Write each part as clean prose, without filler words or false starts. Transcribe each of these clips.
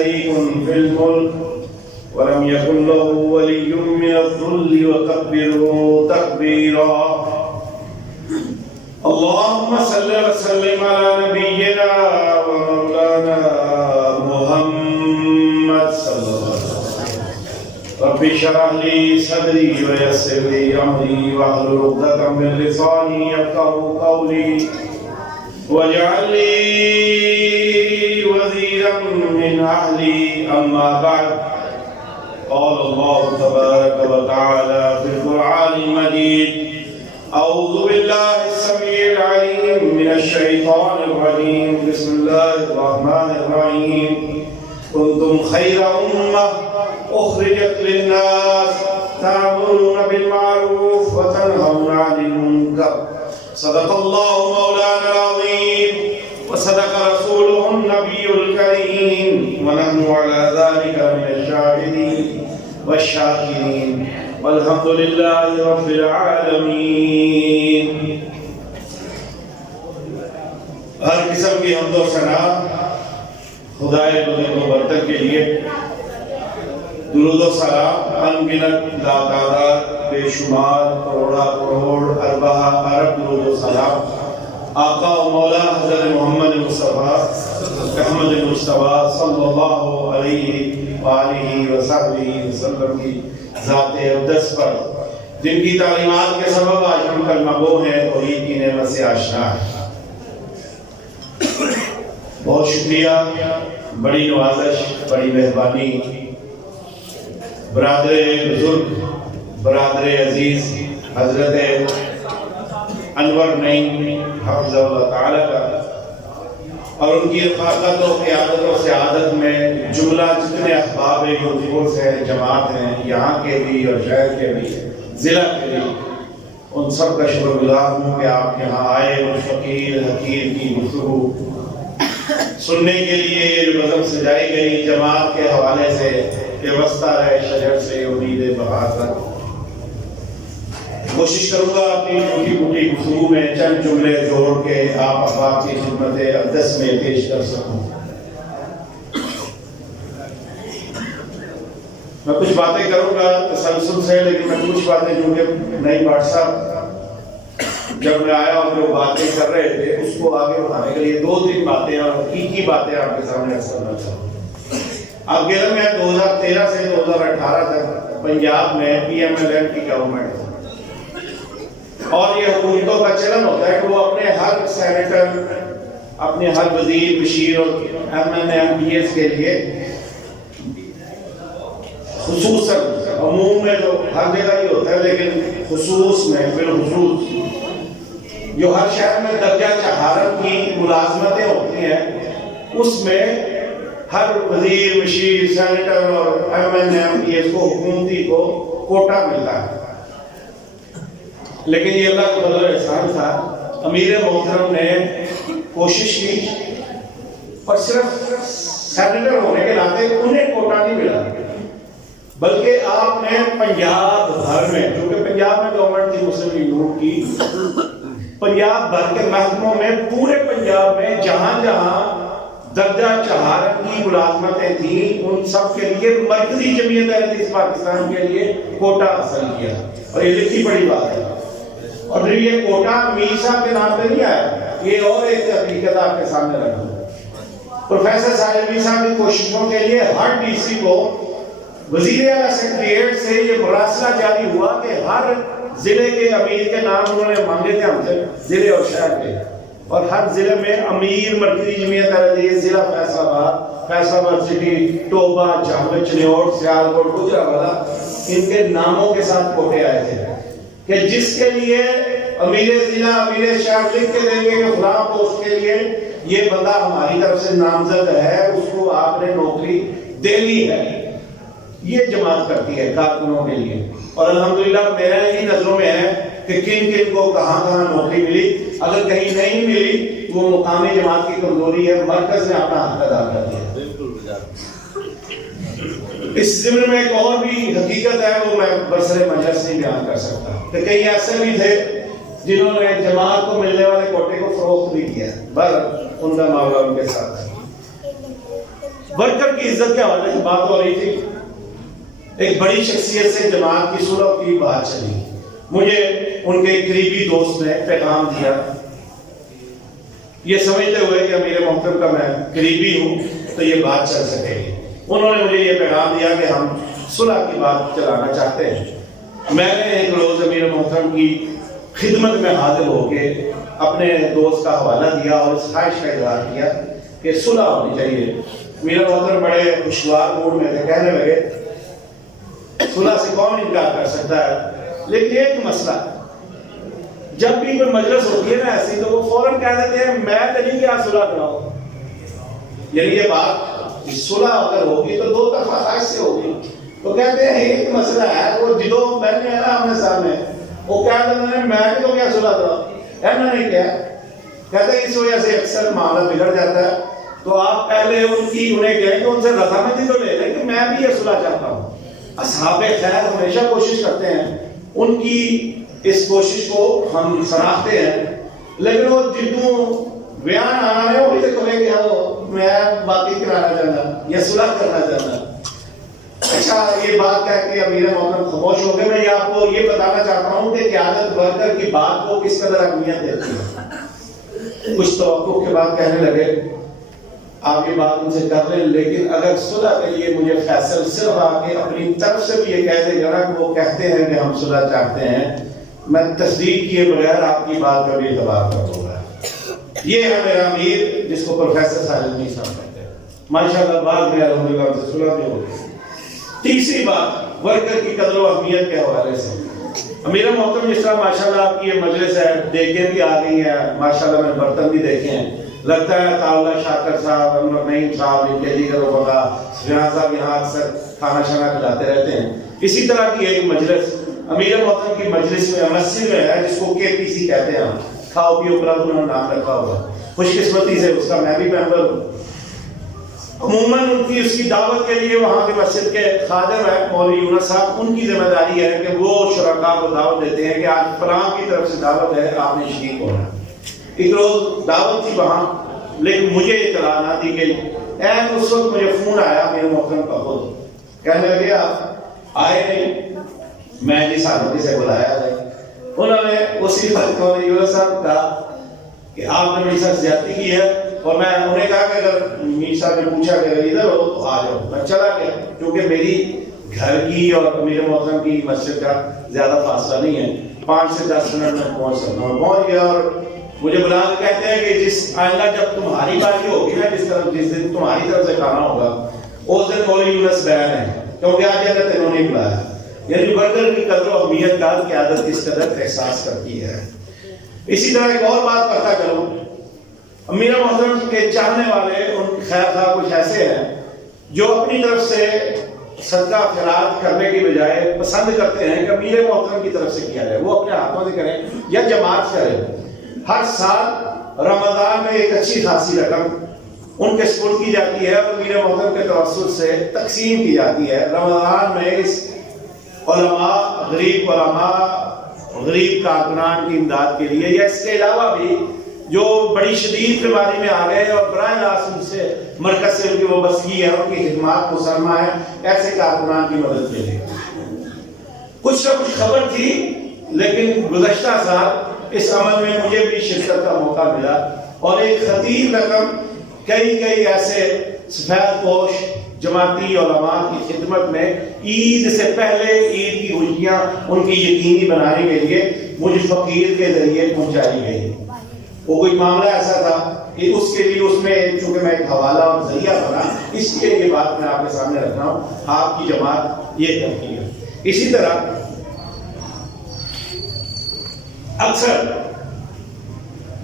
شريك في الملك ولم يكن له ولي من الذل وكبره تكبيرا. اللهم صل وسلم على نبينا ومولانا محمد صلى الله عليه وسلم. رب اشرح لي صدري ويسر لي امري واحلل عقدة من لساني يفقهوا قولي واجعل لي وزيرا من اهلي. اما بعد، قال الله تبارك وتعالى في القرآن المجيد: أعوذ بالله السميع العليم من الشيطان الرجيم. بسم الله الرحمن الرحيم. كنتم خير أمة أخرجت للناس تأمرون بالمعروف وتنهون عن المنكر. صدق الله مولانا العظيم وصدق رسوله النبي الكريم، ونحن على ذلك من الشاهدين والشاكرين، والحمد لله رب العالمین. ہر قسم کی حمد و ثنا خدائے بزرگ و برتر کے لیے، درود و سلام ان گنت لاتعداد بے شمار کروڑا کروڑ اربع ارب درود و سلام آقا و مولا حضرت محمد مصطفیٰ احمد مصطفیٰ صلی اللہ علیہ وآلہ وصحبہ وسلم کی ذات اقدس پر، جن کی تعلیمات کے سبب آج ہم کلمہ گو ہیں، توحید کی نعمت سے آشنا ہے. بہت شکریہ، بڑی نوازش، بڑی مہربانی. برادر بزرگ، برادر عزیز حضرت انور نعیم حفظہ اللہ تعالیٰ کا اور ان کی رفاقت و قیادت و سعادت میں جملہ جتنے احباب یونیورس ہیں، جماعت ہیں، یہاں کے بھی اور شہر کے بھی، ضلع کے بھی، ان سب کا شکر گزار ہوں کہ آپ یہاں آئے اور فقیر حقیر کی گفتگو سننے کے لیے یہ جو نظم سجائی گئی جماعت کے حوالے سے کہ وسطہ رہے شجر سے امید بہار تک. کوشش کروں گا اپنی چھوٹی موٹی گفتگو میں چند جملے جوڑ کے آپ احباب کی خدمت اقدس میں پیش کر سکوں. میں کچھ باتیں کروں گا تسلسل سے، لیکن میں کچھ باتیں جو کہ نئی بھٹ صاحب جب میں آیا اور جو باتیں کر رہے تھے اس کو آگے بڑھانے کے لیے دو تین باتیں اور حقیقی باتیں آپ کے سامنے عرض کرنا چاہوں. آپ کے میں 2013 سے 2018 تک پنجاب میں پی ایم ایل این کی گورنمنٹ ہے، اور یہ حکومتوں کا چلن ہوتا ہے کہ وہ اپنے ہر سینیٹر، اپنے ہر وزیر بشیر اور M N M P S کے لیے خصوصاً، عموم میں تو ہر جگہ ہی ہوتا ہے لیکن خصوص میں بالخصوص جو ہر شہر میں درجہ چہارم کی ملازمتیں ہوتی ہیں، اس میں ہر وزیر بشیر سینیٹر اور M N M P S کو حکومتی کو کوٹا ملتا ہے. لیکن یہ اللہ کا فضل و احسان تھا، امیر محترم نے کوشش کی اور صرف سینیٹر ہونے کے ناطے انہیں کوٹا نہیں ملا، بلکہ آپ نے پنجاب بھر میں، جو کہ پنجاب میں گورنمنٹ تھی مسلم لیگ کی، پنجاب بھر کے محکموں میں، پورے پنجاب میں جہاں جہاں درجہ چہارم کی ملازمتیں تھیں ان سب کے لیے مرکزی جمعیت اہل حدیث پاکستان کے لیے کوٹا حاصل کیا. اور یہ لکھی بڑی بات ہے. اور پھر یہ کوٹا میر صاحب کے نام پہ نہیں آیا، یہ اور ایک حقیقت آپ کے سامنے رکھوں. پروفیسر صاحب میر صاحب کی کوششوں کے لیے ہر ڈی سی کو وزیر اعلیٰ سیکریٹریٹ سے یہ مراسلہ جاری ہوا کہ ہر ضلع کے امیر کے نام انہوں نے مانگے تھے ہم سے، ضلع اور شہر کے، اور ہر ضلع میں امیر مرکزی جمعیت اہل حدیث ضلع فیصل آباد سٹی، ٹوبہ، جامع، چنیوٹ، سیالکوٹ، گجرانوالہ، ان کے ناموں کے ساتھ کوٹے آئے تھے کہ جس کے لیے امیر ضلع امیر شہر لکھ کے دیں گے کہ فلاں پوسٹ کے لیے یہ بندہ ہماری طرف سے نامزد ہے، اس کو آپ نے نوکری دینی ہے. یہ جماعت کرتی ہے کارکنوں کے لیے. اور الحمدللہ میرے ہی نظروں میں ہے کہ کن کن کو کہاں کہاں نوکری ملی. اگر کہیں نہیں ملی وہ مقامی جماعت کی کمزوری ہے، مرکز نے اپنا حق ادا کر دیا. اس ضمن میں ایک اور بھی حقیقت ہے، وہ میں برسر مجلس نہیں بیان کر سکتا کہ کئی ایسے بھی تھے جنہوں نے جماعت کو ملنے والے کوٹے کو فروخت بھی کیا، بر ان کا معاملہ ان کے ساتھ ہے. ورکر کی عزت کے حوالے سے بات ہو رہی تھی. ایک بڑی شخصیت سے جماعت کی صلح کی بات چلی. مجھے ان کے قریبی دوست نے پیغام دیا، یہ سمجھتے ہوئے کہ امیر محترم کا میں قریبی ہوں تو یہ بات چل سکے گی. انہوں نے مجھے یہ پیغام دیا کہ ہم صلح کی بات چلانا چاہتے ہیں. میں نے ایک روز امیر محترم کی خدمت میں حاضر ہو کے اپنے دوست کا حوالہ دیا اور اس خواہش کا اظہار کیا کہ صلح ہونی چاہیے. امیر محترم بڑے خوشگوار موڈ میں تھے، کہنے لگے صلح سے کون انکار کر سکتا ہے، لیکن ایک مسئلہ، جب بھی کوئی مجلس ہوتی ہے نا ایسی تو وہ فوراً کہہ دیتے ہیں میں تو نہیں کیا صلح کراؤ. یعنی یہ بات صلح اگر ہوگی تو دو طرفہ خواہش سے ہوگی. تو کہتے ہیں ایک مسئلہ ہے، وہ جدو بہن ہے نا آمنے سامنے، وہ کہہ دیتے ہیں میں تو کیا صلح کراؤ، ایسا نہیں کیا. کہتے ہیں اس وجہ سے اکثر معاملہ بگڑ جاتا ہے. تو آپ پہلے انہیں کہیں کہ ان سے رضامندی تو لے لیں کہ میں بھی یہ صلح چاہتا ہوں. اصحاب خیر ہمیشہ کوشش کرتے ہیں، ان کی اس کوشش کو ہم سراہتے ہیں، لیکن وہ جدوں بیان آنا ہے وہی تو کہے کہ میں باقی کرانا چاہتا یا صلح کرنا چاہتا. اچھا یہ بات کہہ کے امیر محترم خاموش ہو گئے. میں آپ کو یہ بتانا چاہتا ہوں کہ قیادت ورکر کی بات کو کس قدر اہمیت دیتی ہے. کچھ توقع کے بعد کہنے لگے آپ یہ بات ان سے کر لیں، لیکن اگر صلح کے لیے مجھے فیصل صرف آ کے اپنی طرف سے بھی یہ کہہ دے گا نا کہ وہ کہتے ہیں کہ ہم صلح چاہتے ہیں، میں تصدیق کیے بغیر آپ کی بات کا بھی اعتبار کر دوں گا. یہ ہے میرا امیر جس کو پروفیسر ساجد نیسا کہتے ہیں. ماشاءاللہ بعد میں الحمدللہ سے صلح بھی ہو گئی. تیسری بات ورکر کی قدر و اہمیت کے حوالے سے. امیر محترم جس طرح ماشاءاللہ آپ کی یہ مجلس ہے، دیکھیں بھی آ گئی ہیں، ماشاءاللہ میں برتن بھی دیکھے ہیں. لگتا ہے تعالیٰ شاکر صاحب، انور نعیم صاحب، ان کے دیگر رفقا، سفیان صاحب یہاں اکثر کھانا شانا کھلاتے رہتے ہیں. اسی طرح کی ایک مجلس امیر محترم کی مجلس میں مسجد میں ہے جس کو KPC کہتے ہیں. کھاؤ پیو کلب انہوں نے نام رکھا ہوا. خوش قسمتی سے اس کا میں بھی ممبر ہوں. عموماً ان کی اس کی دعوت کے لیے وہاں کے مسجد کے خادم ہیں مولوی یونس صاحب، ان کی ذمہ داری ہے کہ وہ شرکاء کو دعوت دیتے ہیں کہ آج فلاں کی طرف سے دعوت ہے، آپ نے شریک ہونا. ایک روز دعوت تھی وہاں، لیکن مجھے اطلاع نہ دی گئی. اس وقت مجھے فون آیا میرے محترم کا خود، کہنے لگے آپ آئے نہیں، میں جی سالوٹی سے بلایا ہے. انہوں نے اسی وقت یونس صاحب کہا کہ آپ نے میری ساتھ زیادتی کی ہے، اور میں انہیں کہا کہ اگر میر صاحب نے پوچھا کہ اگر ادھر ہو تو آ جاؤ. میں چلا گیا کیونکہ میری گھر کی اور امیر محترم کی مسجد کا زیادہ فاصلہ نہیں ہے، 5 سے 10 منٹ میں پہنچ سکتا ہوں. پہنچ گیا اور مجھے بلا کے کہتے ہیں کہ جس آئندہ جب تمہاری باری ہوگی نا، جس دن تمہاری طرف سے کھانا ہوگا اس دن مولوی یونس بیان ہے، کیونکہ آج جنت انہوں نے بلایا. یعنی ورکر کی قدر و اہمیت کا قیادت کس قدر احساس کرتی ہے. اسی طرح ایک اور بات کرتا چلوں، امیر محترم کے چاہنے والے ان خیر خواہ کچھ ایسے ہیں جو اپنی طرف سے صدقہ خیرات کرنے کی بجائے پسند کرتے ہیں کہ امیر محترم کی طرف سے کیا جائے، وہ اپنے ہاتھوں سے کریں یا جماعت کرے. ہر سال رمضان میں ایک اچھی خاصی رقم ان کے سپرد کی جاتی ہے اور امیر محترم کے توسط سے تقسیم کی جاتی ہے. رمضان میں اس غریب کارکنان کی امداد کے لیے، یا اس کے علاوہ بھی جو بڑی شدید بیماری میں آ گئے اور براہ راست ان سے مرکز سے ان کی وابستگی ہے، ان کی خدمات مسلمہ ہے، ایسے کارکنان کی مدد کے لیے. کچھ نہ کچھ خبر تھی، لیکن گزشتہ سال اس عمل میں مجھے بھی شرکت کا موقع ملا اور ایک خطیر رقم کئی ایسے سفید پوش جماعتی علماء کی خدمت میں عید سے پہلے عید کی خوشیاں ان کی یقینی بنانے کے لیے مجھ فقیر کے ذریعے پہنچائی گئی. وہ کوئی معاملہ ایسا تھا کہ اس کے لیے اس میں چونکہ میں ایک حوالہ اور ذریعہ بنا، اس لیے یہ بات میں آپ کے سامنے رکھ رہا ہوں. آپ کی جماعت یہ کرتی ہے. اسی طرح اکثر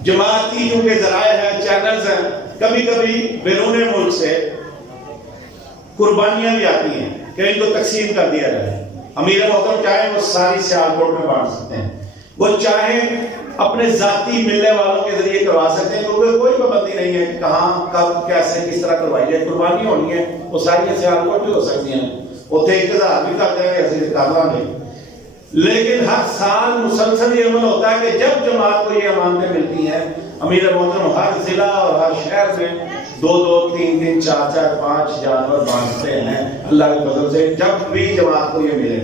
جماعتی چونکہ ذرائع ہیں، چینلز ہیں، کبھی کبھی بیرون ملک سے قربانیاں بھی آتی ہیں کہ ان کو تقسیم کر دیا جائے. امیر محترم چاہیں وہ ساری سیالکوٹ میں بانٹ سکتے ہیں، وہ چاہیں اپنے ذاتی ملنے والوں کے ذریعے کروا سکتے ہیں، کیونکہ کوئی پابندی نہیں ہے کہ کہاں کب کیسے کس طرح کروائی جائے. قربانی ہونی ہے وہ ساری سیالکوٹ بھی ہو سکتی ہیں، اتنے انتظار بھی کر دیں گے ایسے کارلا نہیں. لیکن ہر سال مسلسل یہ عمل ہوتا ہے کہ جب جماعت کو یہ امانتیں ملتی ہیں، امیر محترم ہر ضلع اور ہر شہر میں دو دو تین تین چار چار پانچ جانور باندھتے ہیں اللہ کے فضل سے جب بھی جماعت کو یہ ملے،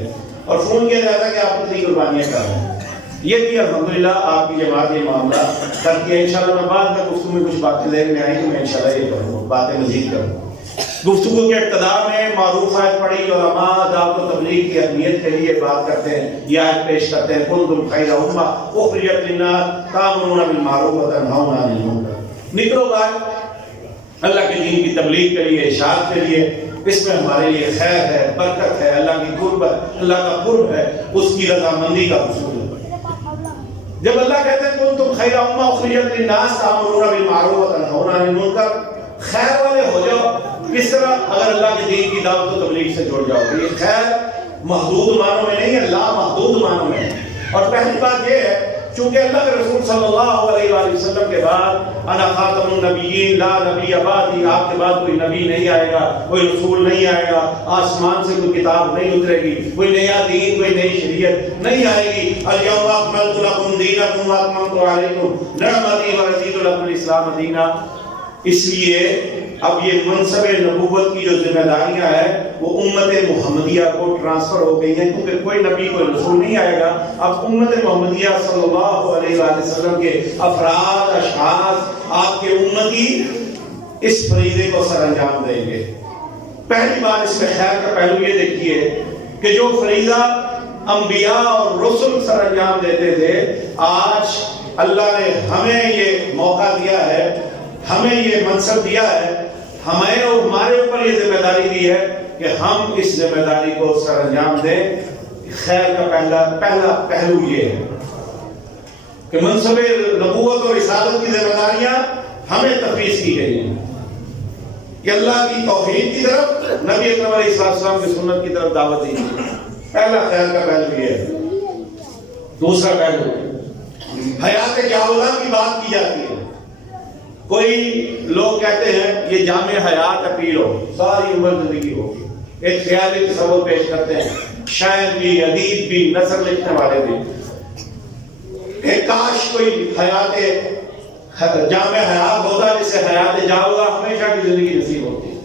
اور فون کیا جاتا ہے کہ آپ کتنی قربانیاں کر رہے ہیں. یہ بھی الحمدللہ آپ کی جماعت یہ معاملہ کرتی ہے. انشاءاللہ میں بعد میں گفتگو میں کچھ باتیں ذہن میں آئی تو میں انشاءاللہ یہ کروں، باتیں مزید کروں. گفتگو کے ابتدا میں معروف آیت پڑھی، علماء دعوت و تبلیغ کی اہمیت کے لیے بات کرتے ہیں. یہ آیت پیش کرتے ہیں کنتم خیر امہ اخرجت للناس تأمرون بالمعروف وتنہون عن المنکر. نکلو باہر اللہ کے دین کی تبلیغ کے لیے، ارشاد کے لیے. اس میں ہمارے لیے خیر ہے، برکت ہے، اللہ کی قرب ہے، اللہ کا قرب ہے، اس کی رضامندی کا حصول ہے. جب اللہ کہتے ہیں کنتم خیر امہ اخرجت للناس تأمرون بالمعروف وتنہون عن المنکر، خیر والے ہو جاؤ. کس طرح؟ اگر اللہ کے دین کی دعوت و تبلیغ سے جڑ جاؤ. یہ خیر محدود معنوں میں نہیں ہے، لا محدود معنوں میں. اور پہلی بات یہ ہے چونکہ اللہ کے رسول صلی اللہ علیہ وآلہ وسلم کے بعد انا خاتم النبیین لا نبی بعدی، آپ کے بعد کوئی نبی نہیں آئے گا، کوئی رسول نہیں آئے گا، آسمان سے کوئی کتاب نہیں اترے گی، کوئی نیا دین، کوئی نئی شریعت نہیں آئے گی. الیوم اکملت لکم دینکم واتممت علیکم نعمتی ورضیت لکم الاسلام دینا. اس لیے اب یہ منصب نبوت کی جو ذمہ داریاں ہیں وہ امت محمدیہ کو ٹرانسفر ہو گئی ہیں، کیونکہ کوئی نبی کوئی رسول نہیں آئے گا. اب امت محمدیہ صلی اللہ علیہ وآلہ وسلم کے افراد اشخاص آپ کے امتی اس فریضے کو سر انجام دیں گے. پہلی بات اس میں خیر کا پہلو یہ دیکھیے کہ جو فریضہ انبیاء اور رسل سر انجام دیتے تھے، آج اللہ نے ہمیں یہ موقع دیا ہے، ہمیں یہ منصب دیا ہے، ہمیں اور ہمارے اوپر یہ ذمہ داری دی ہے کہ ہم اس ذمہ داری کو سر انجام دیں. خیر کا پہلا پہلو یہ ہے کہ منصب نبوت اور رسالت کی ذمہ داریاں ہمیں تفویض کی گئی ہیں کہ اللہ کی توحید کی طرف، نبی اکرم علیہ السلام کی سنت کی طرف دعوت دی. پہلا خیر کا پہلو یہ ہے. دوسرا پہلو حیات جاودہ کی بات کی جاتی ہے. کوئی لوگ کہتے ہیں یہ جامع حیات اپیل ہو، ساری عمر زندگی ہو. ایک خیالی تصور پیش کرتے ہیں، شاعر بھی، ادیب بھی، نثر لکھنے والے بھی، کہ کاش کوئی حیات جامع حیات ہوتا جس سے حیات جاودہ ہمیشہ کی زندگی نصیب ہوتی.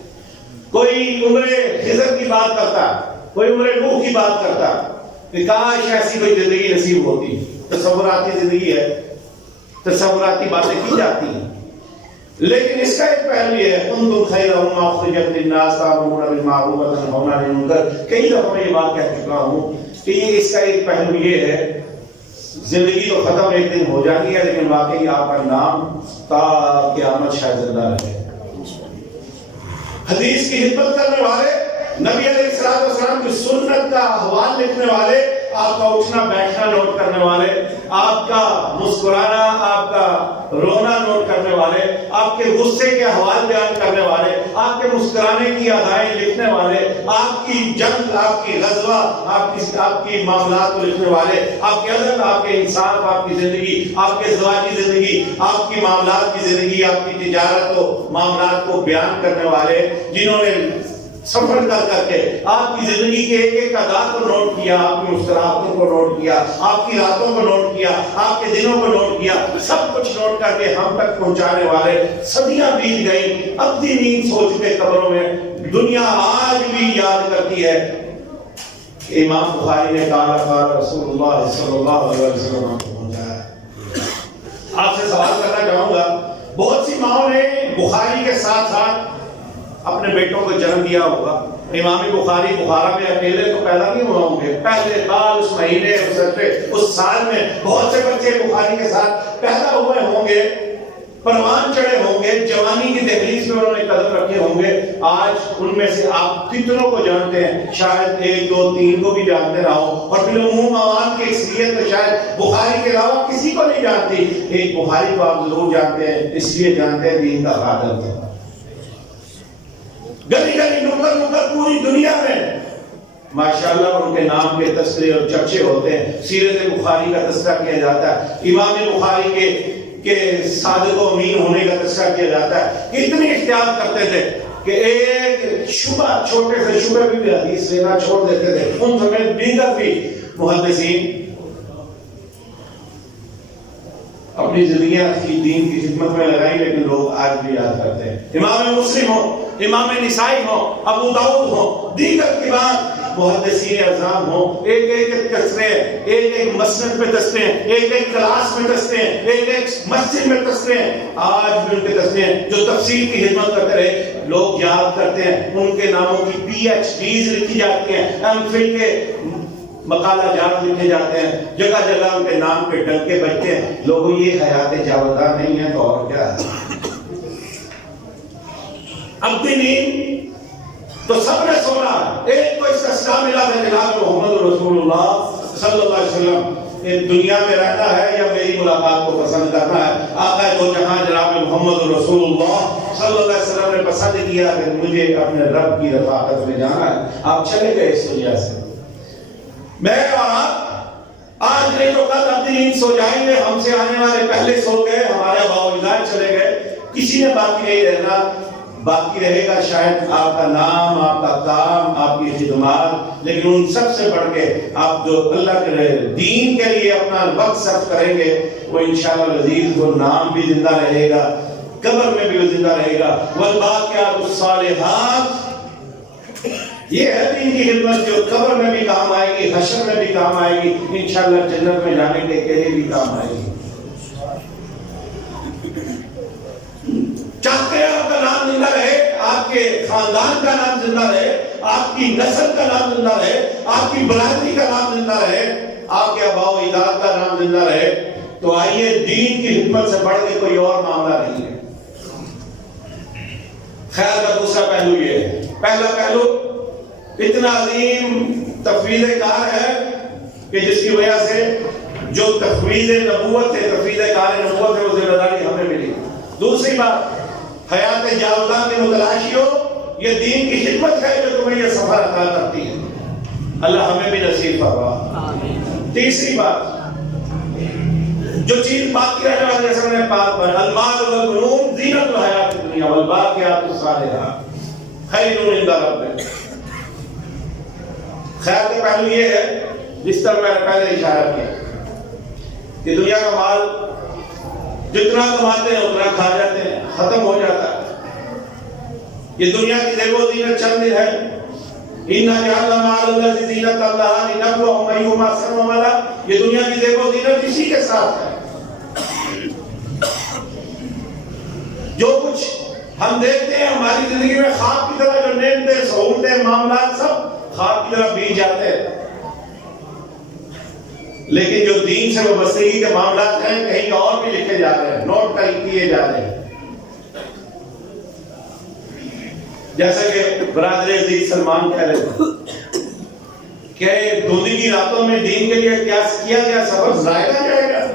کوئی عمر خضر کی بات کرتا، کوئی عمر نوح کی بات کرتا کہ کاش ایسی کوئی زندگی نصیب ہوتی. تصوراتی زندگی ہے، تصوراتی باتیں کی جاتی ہیں. لیکن اس کا ایک پہلو یہ ہے کنتم خیر امہ اخرجت للناس تأمرون بالمعروف وتنہون عن المنکر. کئی دفعہ میں یہ بات کہہ چکا ہوں کہ یہ اس کا ایک پہلو یہ ہے زندگی تو ختم ایک دن ہو جانی ہے، لیکن واقعی آپ کا نام تا قیامت شاید زندہ رہے. حدیث کی خدمت کرنے والے، نبی علیہ السلام کی سنت کا احوال لکھنے والے، آپ کا اٹھنا بیٹھنا نوٹ کرنے والے، آپ کا مسکرانا، آپ کا رونا نوٹ کرنے والے، آپ کے غصے کے احوال بیان کرنے والے، آپ کے مسکرانے کی ادائیں لکھنے والے، آپ کی جنگ، آپ کی غزوہ، آپ کی معاملات کو لکھنے والے، آپ کے عدل، آپ کے انصاف، آپ کی زندگی، آپ کے ازواجی زندگی، آپ کی معاملات کی زندگی، آپ کی تجارت و معاملات کو بیان کرنے والے، جنہوں نے سفر کر کے آپ کی زندگی کے ایک ایک ادا کو نوٹ کیا، آپ کی مسکراہٹوں کو نوٹ کیا، آپ کی راتوں کو نوٹ کیا، آپ کے دنوں کو نوٹ کیا، سب کچھ نوٹ کر کے ہم تک پہنچانے والے. صدیاں بیت گئی، اپنی نیند سو چکے قبروں میں، دنیا آج بھی یاد کرتی ہے. امام بخاری نے کہا قال رسول اللہ صلی اللہ علیہ وسلم پہنچایا. آپ سے سوال کرنا چاہوں گا، بہت سی ماؤں نے بخاری کے ساتھ ساتھ اپنے بیٹوں کو جنم دیا ہوگا. امام بخاری بخارا میں اکیلے تو پیدا نہیں ہوئے ہوں گے، پہلے سال، اس مہینے، اس سال میں بہت سے بچے بخاری کے ساتھ پیدا ہوئے ہوں گے، پروان چڑھے ہوں گے، جوانی کی دہلیز میں انہوں نے قدم رکھے ہوں گے. آج ان میں سے آپ کتنوں کو جانتے ہیں؟ شاید ایک دو تین کو بھی جانتے نہ ہو، اور بالعموم عوام کی اکثریت تو شاید بخاری کے علاوہ کسی کو نہیں جانتی. ایک بخاری کو آپ ضرور جانتے ہیں، اس لیے جانتے ہیں دین کا خادم تھا. گلی گلی نکر نکر پوری دنیا میں ماشاءاللہ ان کے نام کے تذکرے اور چرچے ہوتے ہیں. سیرت بخاری کا تذکرہ کیا جاتا ہے، امام بخاری کے صادق و امین ہونے کا تذکرہ کیا جاتا ہے. اتنی احتیاط کرتے تھے کہ ایک شبہ، چھوٹے سے شبہ بھی حدیث لینا چھوڑ دیتے تھے. ان سمیت دیگر بھی محدثین اپنی زندگیاں دین کی خدمت میں لگائی، لیکن لوگ آج بھی یاد کرتے ہیں۔ امام مسلم ہو، امام نسائی ہو، ابو داؤد ہو، دیگر کبار محدثین اعظام ہو، ایک ایک دستے ہیں، ایک ایک مسند میں دستے ہیں، ایک ایک کلاس میں دستے ہیں، ایک ایک مسجد میں دستے ہیں، آج بھی ان کے دستے ہیں جو تفسیر کی خدمت کرتے رہے، لوگ یاد کرتے ہیں، ان کے ناموں کی پی ایچ ڈیز لکھی جاتی ہیں، ایم فل کے مقالہ جات لکھے جاتے ہیں، جگہ جگہ ان کے نام پہ ڈنکے بجتے ہیں۔ لوگوں یہ حیات جاودہ نہیں ہے تو اور کیا ہے؟ اب دین تو سب نے سونا، ایک کو استثناء ملا ہے جناب محمد رسول اللہ صلی اللہ علیہ وسلم، دنیا میں رہنا ہے یا میری ملاقات کو پسند کرنا ہے؟ آقا دو جہاں جناب محمد رسول اللہ صلی اللہ علیہ وسلم نے پسند کیا کہ مجھے اپنے رب کی رفاقت میں جانا ہے۔ آپ چلے گئے اس دنیا سے، میں اور آپ آج نہیں تو کل اپنی نیند سو جائیں گے، ہم سے آنے والے پہلے سو گئے، ہمارے آباء و اجداد چلے گئے، کسی نے باقی نہیں رہنا۔ باقی رہے گا شاید آپ کا نام، آپ کا کام، آپ کی خدمات، لیکن ان سب سے بڑھ کے آپ جو اللہ کے دین کے لیے اپنا وقت صرف کریں گے، وہ انشاءاللہ العزیز وہ نام بھی زندہ رہے گا، قبر میں بھی وہ زندہ رہے گا۔ والباقیات الصالحات، یہ ہے دین کی خدمت جو قبر میں بھی کام آئے گی، حشر میں بھی کام آئے گی، انشاءاللہ جنت میں جانے کے لیے بھی کام آئے گی۔ چاہتے ہیں آپ کا نام زندہ رہے، آپ کے خاندان کا نام زندہ رہے، آپ کی نسل کا نام زندہ رہے، آپ کی برادری کا نام زندہ رہے، آپ کے آباء و اجداد کا نام زندہ رہے، تو آئیے دین کی خدمت سے بڑھ کے کوئی اور معاملہ نہیں ہے۔ خیر کا دوسرا پہلو یہ ہے، پہلا پہلو اتنا عظیم تفویض کار ہے کہ جس کی وجہ سے جو تفویض نبوت ہے، تفویض کار نبوت ہے، وہ ذمہ داری ہمیں ملی۔ دوسری بات، حیات جاودہ میں متلاشی ہو، یہ دین کی خدمت ہے جو تمہیں یہ سفر عطا کرتی ہے، اللہ ہمیں بھی نصیب فرما۔ تیسری بات، جو چیز باقی رہنے والے جیسے میں نے بات پر المال والبنون زینت الحیات الدنیا والباقیات الصالحات خیر عند ربک۔ خیر کا پہلو یہ ہے، جس طرح میں نے پہلے اشارہ کیا کہ دنیا کا مال جتنا کماتے ہیں اتنا کھا جاتے ہیں، ختم ہو جاتا ہے۔ یہ دنیا کی زیب و زینت چند دن ہے، اِنَّا جَعَلْنَا مَعَ الَّذِي زِینَتَ اللَّهِ لِنَبْلُوَهُمْ أَیُّهُمْ أَحْسَنُ عَمَلًا۔ یہ دنیا کی زیب و زینت اسی کے ساتھ ہے۔ جو کچھ ہم دیکھتے ہیں ہماری زندگی میں خواب کی طرح، جو نعمتیں، سہولتیں، معاملات سب خواب کی طرح بیت جاتے ہیں، لیکن جو دین سے وابستگی کے معاملات ہیں کہیں اور بھی لکھے جا رہے ہیں، نوٹ کیے جا رہے ہیں۔ جیسا کہ برادر عزیز سلمان کہہ رہے تھے کہ دھندلی کی راتوں میں دین کے لیے کیا کیا گیا سفر ضائع جائے گا۔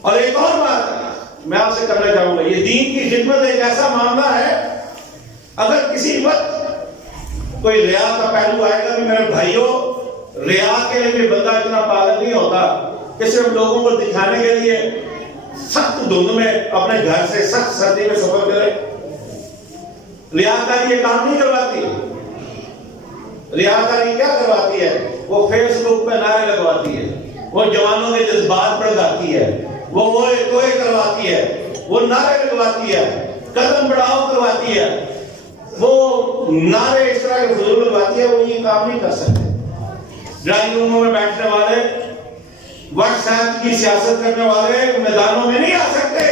اور ایک اور بات میں آپ سے کرنا چاہوں گا، یہ دین کی خدمت ایک ایسا معاملہ ہے، اگر کسی وقت کوئی ریا کا پہلو آئے گا، بھی میرے بھائیوں، ریا کے لیے بھی بندہ اتنا پاگل نہیں ہوتا کہ صرف لوگوں کو دکھانے کے لیے سخت دھند میں اپنے گھر سے سخت سردی میں سفر کرے۔ ریاکاری یہ کام نہیں کرواتی۔ ریاکاری کیا کرواتی ہے؟ وہ فیس بک پہ نعرے لگواتی ہے، وہ جوانوں کے جذبات بڑھاتی ہے، وہ کوئے کرواتی ہے، وہ نعرے لگواتی ہے، قدم بڑھاؤ کرواتی ہے، وہ نعرے اس طرح کے فضول لگواتی ہے۔ وہ یہ کام نہیں کر سکتے۔ ڈرائنگ روموں میں بیٹھنے والے، واٹس ایپ کی سیاست کرنے والے میدانوں میں نہیں آ سکتے۔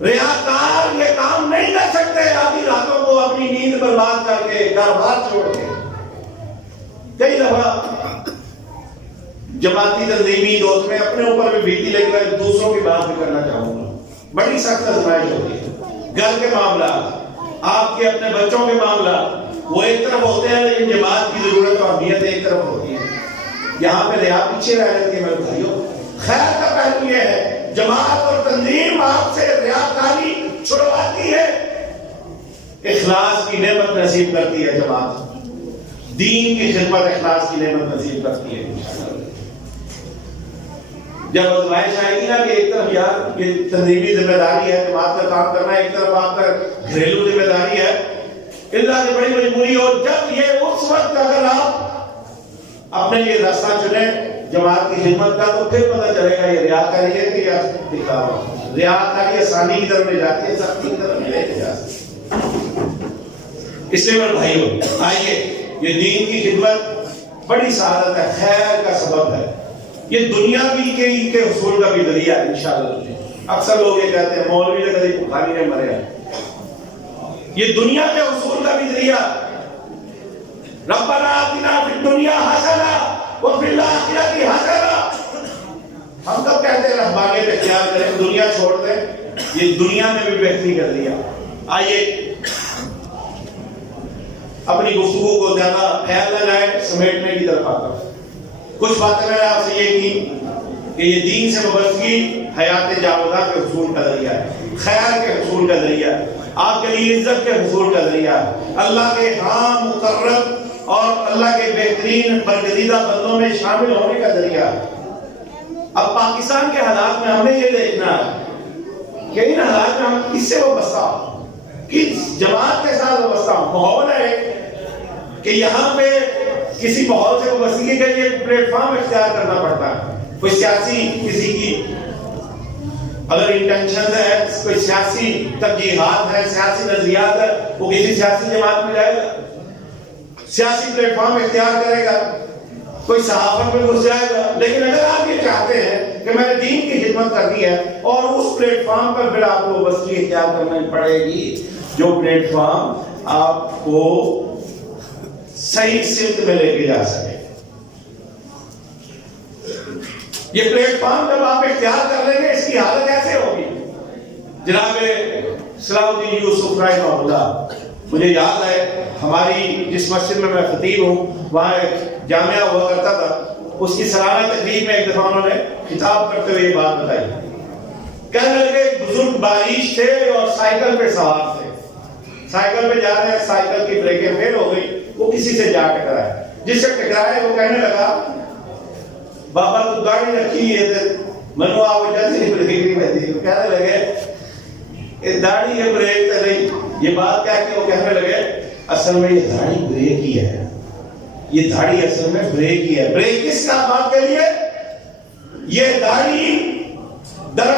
ریاکار یہ کام نہیں کر سکتے، آدھی راتوں کو اپنی نیند برباد کر کے، گھر بار چھوڑ کے۔ کئی دفعہ جماعتی تنظیمی دوست میں اپنے اوپر بھی بیتی لے کر دوسروں کی بات بھی کرنا چاہوں گا۔ بڑی سخت آزمائش ہوتی ہے۔ گھر کے معاملات، آپ کے اپنے بچوں کے معاملات، وہ ایک طرف ہوتے ہیں، لیکن جماعت کی ضرورت اور اہمیت ایک طرف ہوتی ہے۔ یہاں پہ ریا پیچھے رہ جاتی ہے میرے بھائیوں۔ خیر کا پہلو یہ ہے، جماعت اور تنظیم آپ سے ریاکاری چھڑواتی ہے، اخلاص کی نعمت نصیب کرتی ہے۔ جماعت دین کی خدمت اخلاص کی نعمت نصیب کرتی ہے۔ جب آزمائش آئے گی نا کہ ایک طرف یار یہ تنظیمی ذمہ داری ہے، جماعت کا کام کرنا، ایک طرف آپ کا گھریلو ذمہ داری ہے، اللہ کی بڑی مجبوری ہو، جب یہ اس وقت اگر آپ اپنے لیے راستہ چنیں جماعت کی خدمت کا تو پھر پتہ چلے گا یہ ریاکاری ہے کہ یا دکھاوا. ریاکاری آسانی کی طرف لے جاتی ہے، سختی کی طرف لے کے جا سکتی. اس لیے میرے بھائیو آئیے، یہ دین کی خدمت بڑی سعادت ہے، خیر کا سبب ہے. یہ دنیاوی کے حصول کا بھی ذریعہ ہے انشاءاللہ. اکثر لوگ یہ کہتے ہیں مولوی نے کبھی بخاری نے مرے ہیں. یہ دنیا کے حصول کا بھی ذریعہ. ربنا آتنا فی الدنیا حسنہ وفی الآخرۃ حسنہ. ہم کب کہتے ہیں رحمانیت اختیار کریں، دنیا چھوڑ دیں؟ یہ دنیا میں بھی بہتری کا ذریعہ. آئیے اپنی گفتگو کو زیادہ خیال نہ جائے، سمیٹنے کی طرف آتا ہوں. کچھ باتیں میں نے آپ سے یہ کی کہ یہ دین سے وابستگی حیات جاودہ کے حصول کا ذریعہ ہے، خیر کے حصول کا ذریعہ ہے، آپ کے لیے عزت کے حصول کا ذریعہ ہے، اللہ کے ہاں مقرب اور اللہ کے بہترین برگزیدہ بندوں میں شامل ہونے کا ذریعہ ہے. اب پاکستان کے حالات میں ہمیں یہ دیکھنا ہے کہ ان حالات میں ہم کس سے وابستہ ہوں، کس جماعت کے ساتھ وابستہ ہوں. ماحول ہے کہ یہاں پہ کسی ماحول سے وابستگی کے لیے پلیٹ فارم اختیار کرنا پڑتا ہے. کوئی سیاسی کسی کی اگر انٹینشن ہے، کوئی سیاسی ترجیحات ہے، سیاسی نظریات ہے، وہ کسی سیاسی جماعت میں جائے گا، سیاسی پلیٹ فارم اختیار کرے گا، کوئی صحافت میں گھس جائے گا. لیکن اگر آپ یہ چاہتے ہیں کہ میں نے دین کی خدمت کرنی ہے اور اس پلیٹ فارم پر پھر آپ کو وابستگی اختیار کرنی پڑے گی جو پلیٹ فارم آپ کو صحیح سمت میں لے کے جا سکے. یہ پلیٹ فارم جب آپ اختیار کر لیں گے اس کی حالت ایسے ہوگی. جناب صلاح الدین یوسف رحمہ اللہ، مجھے یاد ہے ہماری جس مسجد میں میں خطیب ہوں وہاں ایک جامعہ ہوا کرتا تھا. اس کی سالانہ تقریب میں ایک دفعہ انہوں نے خطاب کرتے ہوئے یہ بات بتائی. کہنے لگے ایک بزرگ بارش تھے اور سائیکل پہ سوار تھے. سائیکل پہ جا رہے ہیں، سائیکل کی بریکیں فیل ہو گئی، وہ کسی سے جا ٹکرائے. جس سے ٹکرائے وہ کہنے لگا بابا تو داڑھی رکھی ہے منو آپ جیسے بریک نہیں بہتی. کہنے لگے داڑھی ہے بریک تو نہیں. یہ بات کہہ کے وہ کہنے لگے اصل میں یہ داڑھی بریک ہی ہے، یہ داڑھی اصل میں بریک ہی ہے. بریک کس کا بات کے لیے؟ یہ داڑھی در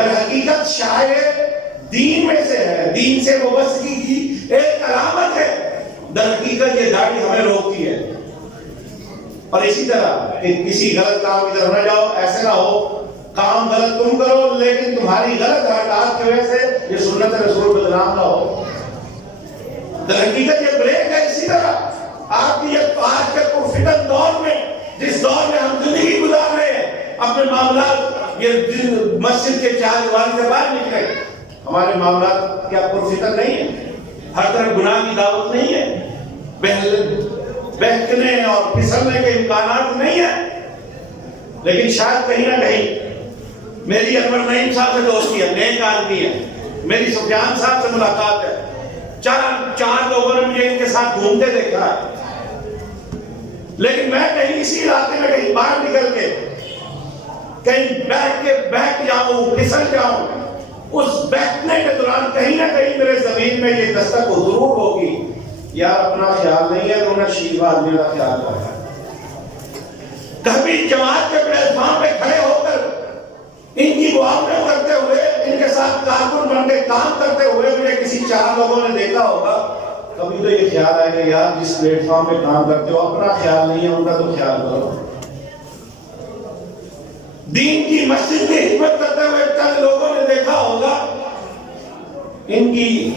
حقیقت شاید دین میں سے ہے، دین سے وابستگی کی ایک علامت ہے. در حقیقت یہ داڑھی ہمیں روکتی ہے. اور اسی طرح کہ کسی غلط کام کی طرف نہ جاؤ. ایسے نہ ہو کام غلط تم کرو لیکن تمہاری غلط حرکات کی وجہ سے یہ سنت رسول بدنام نہ ہو. در حقیقت یہ بریک ہے. اسی طرح آپ کی آج کے پرفتن دور میں، جس دور میں ہم زندگی گزار رہے ہیں، اپنے معاملات یہ مسجد کے چار دیوار سے باہر نکلے، ہمارے معاملات کیا پرفتن نہیں ہیں؟ ہر طرف گناہ کی دعوت نہیں ہے، بہکنے اور پھسلنے کے امکانات نہیں ہیں. لیکن شاید کہیں نہ کہیں میری انور نعیم صاحب سے دوستی ہے، نیک آدمی ہے، میری سفیان صاحب سے ملاقات ہے، چار لوگوں نے مجھے ان کے ساتھ گھومتے دیکھا ہے. لیکن میں کہیں اسی علاقے میں کہیں باہر نکل کے کہیں بیٹھ جاؤں، پھسل جاؤں، اس بیٹھنے کے دوران کہیں نہ کہیں میرے زمین میں یہ دستک ضرور ہوگی، یار اپنا خیال نہیں ہے تو انہیں شیف آدمی کا خیال رکھا ہے. کبھی جماعت کے پلیٹ فارم پہ کھڑے ہو کر ان کی معاونت کرتے ہوئے، ان کے ساتھ کارکن بن کے کام کرتے ہوئے مجھے کسی چار لوگوں نے دیکھا ہوگا. کبھی تو یہ خیال آئے کہ یار جس پلیٹ فارم پہ کام کرتے ہو اپنا خیال نہیں ہے، ان کا تو خیال کرو. دین کی مسجد کی خدمت کرتے ہوئے چند لوگوں نے دیکھا ہوگا. ان کی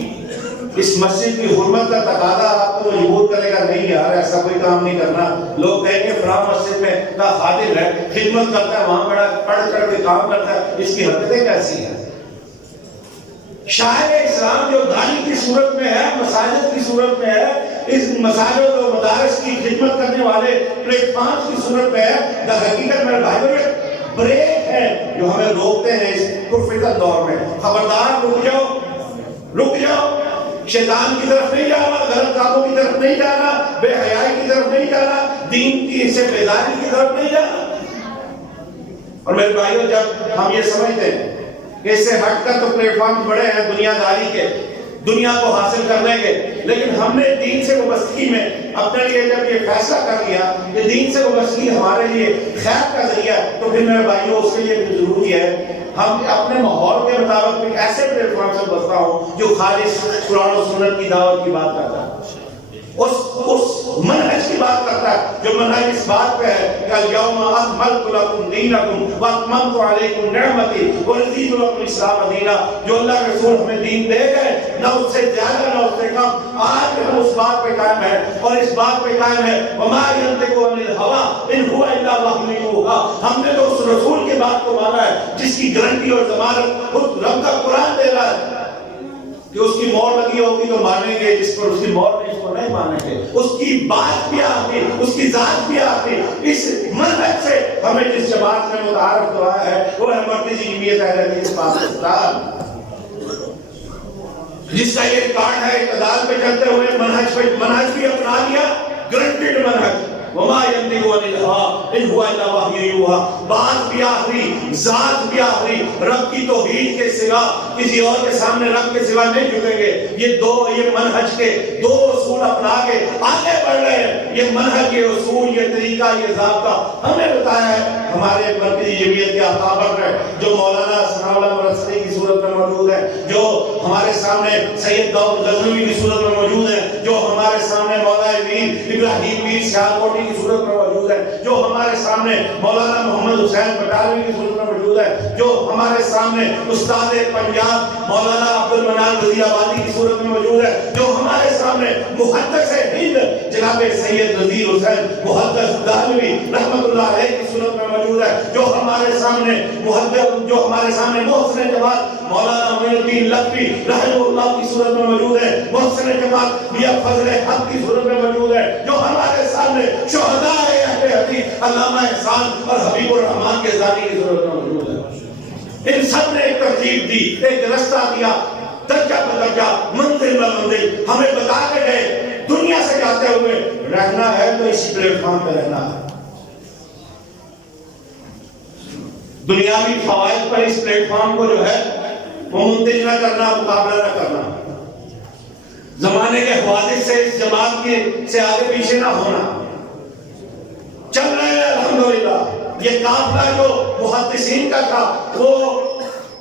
اس مسجد کی حرمت کا تقاضا آپ کو مجبور کرے گا نہیں یار ایسا کوئی کام نہیں کرنا. لوگ کہیں گے فلاں مسجد میں کا خادم ہے، خدمت کرتا ہے، وہاں بڑا پڑھ چڑھ کے کام کرتا ہے، اس کی حرکتیں کیسی ہیں؟ شاعر اسلام جو داڑھی کی صورت میں ہے، مساجد کی صورت میں ہے، اس مساجد اور مدارس کی خدمت کرنے والے پلیٹ فارم کی صورت میں ہے. در حقیقت میرے بھائیوں بریک ہے جو ہمیں روکتے ہیں اس پرفتن دور میں. خبردار رک جاؤ، شیطان کی طرف نہیں جانا، غلط کاموں کی طرف نہیں جانا، بے حیائی کی طرف نہیں جانا، دین کی سے بیداری کی طرف نہیں جانا. اور میرے بھائیوں جب ہم یہ سمجھتے ہیں کہ اس سے ہٹ کر تو پلیٹ فارم بڑے ہیں دنیا داری کے، دنیا کو حاصل کرنے کے، لیکن ہم نے دین سے وابستگی میں اپنے لیے جب یہ فیصلہ کر لیا کہ دین سے وابستگی ہمارے لیے خیر کا ذریعہ ہے، تو پھر میرے بھائیوں اس کے لیے بھی ضروری ہے ہم اپنے ماحول کے مطابق ایک ایسے پلیٹ فارم سے بستا ہوں جو خالص قرآن و سنت کی دعوت کی بات کرتا ہے، اس منہج کی بات کرتا ہے جو منہج اس بات پہ ہے کہ الیوم اکملت لکم دینکم واتممت علیکم نعمتی ورضیت لکم الاسلام دینا۔ جو اللہ کے رسول ہمیں دین دے گئے، نہ اس سے زیادہ نہ اس سے کم، آج ہم اس بات پہ قائم ہے، اور اس بات پہ قائم ہے وما ینطق عن الہوی ان هو الا وحی یوحی۔ ہم نے تو اس رسول کی بات کو مانا ہے جس کی گارنٹی اور ضمانت خود رب کا قرآن دے رہا ہے کہ اس کی مہر لگی ہوگی تو مانیں گے، جس پر اس کی مہر نہیں اس کو نہیں مانیں گے۔ اس کی بات بھی آتی، اس کی ذات بھی آتی۔ اس منہج سے ہمیں جس جماعت میں متعارف کروایا ہے وہ ہے مرکزی جمعیت اہل حدیث پاکستان، جس کا یہ ریکارڈ ہے اعتدال پہ چلتے ہوئے منہج بھی اپنا لیا، گرانٹیڈ منہج وما ينطق عن الهوى ان هو الا وحی یوحی۔ بات بھی آخری، ذات بھی آخری، رب کی توحید کے سوا کسی اور کے سامنے رب کے سوا نہیں جھکیں گے۔ یہ منہج کے دو اصول اپنا کے آگے بڑھ رہے ہیں۔ یہ منہج، یہ اصول، یہ طریقہ، یہ ضابطہ ہمیں بتایا ہے ہمارے مرکزی جمعیت کے اکابر ہے، جو مولانا ثناء اللہ مرسلی کی صورت میں موجود ہے، جو ہمارے سامنے سید داؤد غزنوی کی صورت میں موجود ہے، جو ہمارے سامنے مولانا میر ابراہیم میر سیالکوٹی کی صورت میں موجود ہے، جو ہمارے سامنے مولانا محمد حسین بٹالوی کی صورت میں موجود ہے، جو ہمارے سامنے استاد پنجاب مولانا عبد المنان وزیر آبادی کی صورت میں موجود ہے، جو ہمارے سامنے محدث ہند جناب سید وزیر حسین محدث دہلوی رحمۃ اللہ علیہ کی صورت میں موجود ہے، جو ہمارے سامنے محسن جماعت مولانا معین الدین لکھوی رحمہ اللہ کی صورت میں موجود ہے، محسن جماعت میاں فضل حق کی صورت میں موجود ہے، جو ہمارے سامنے شہداء اہل حدیث علامہ احسان اور حبیب الرحمان کے ذاتی کی صورت میں موجود ہے۔ ان سب نے ایک ترتیب دی، ایک رستہ دیا، درجہ بدرجہ، منزل بہ منزل ہمیں بتا کے گئے دنیا سے جاتے ہوئے رہنا ہے تو اسی پلیٹ فارم پہ رہنا ہے۔ دنیاوی فوائد پر اس پلیٹ فارم کو جو ہے وہ منتج نہ کرنا، مقابلہ نہ کرنا، زمانے کے حوادث سے اس جماعت کے سے آگے پیچھے نہ ہونا، چل رہے ہیں الحمدللہ۔ یہ قافلہ جو محدثین کا تھا وہ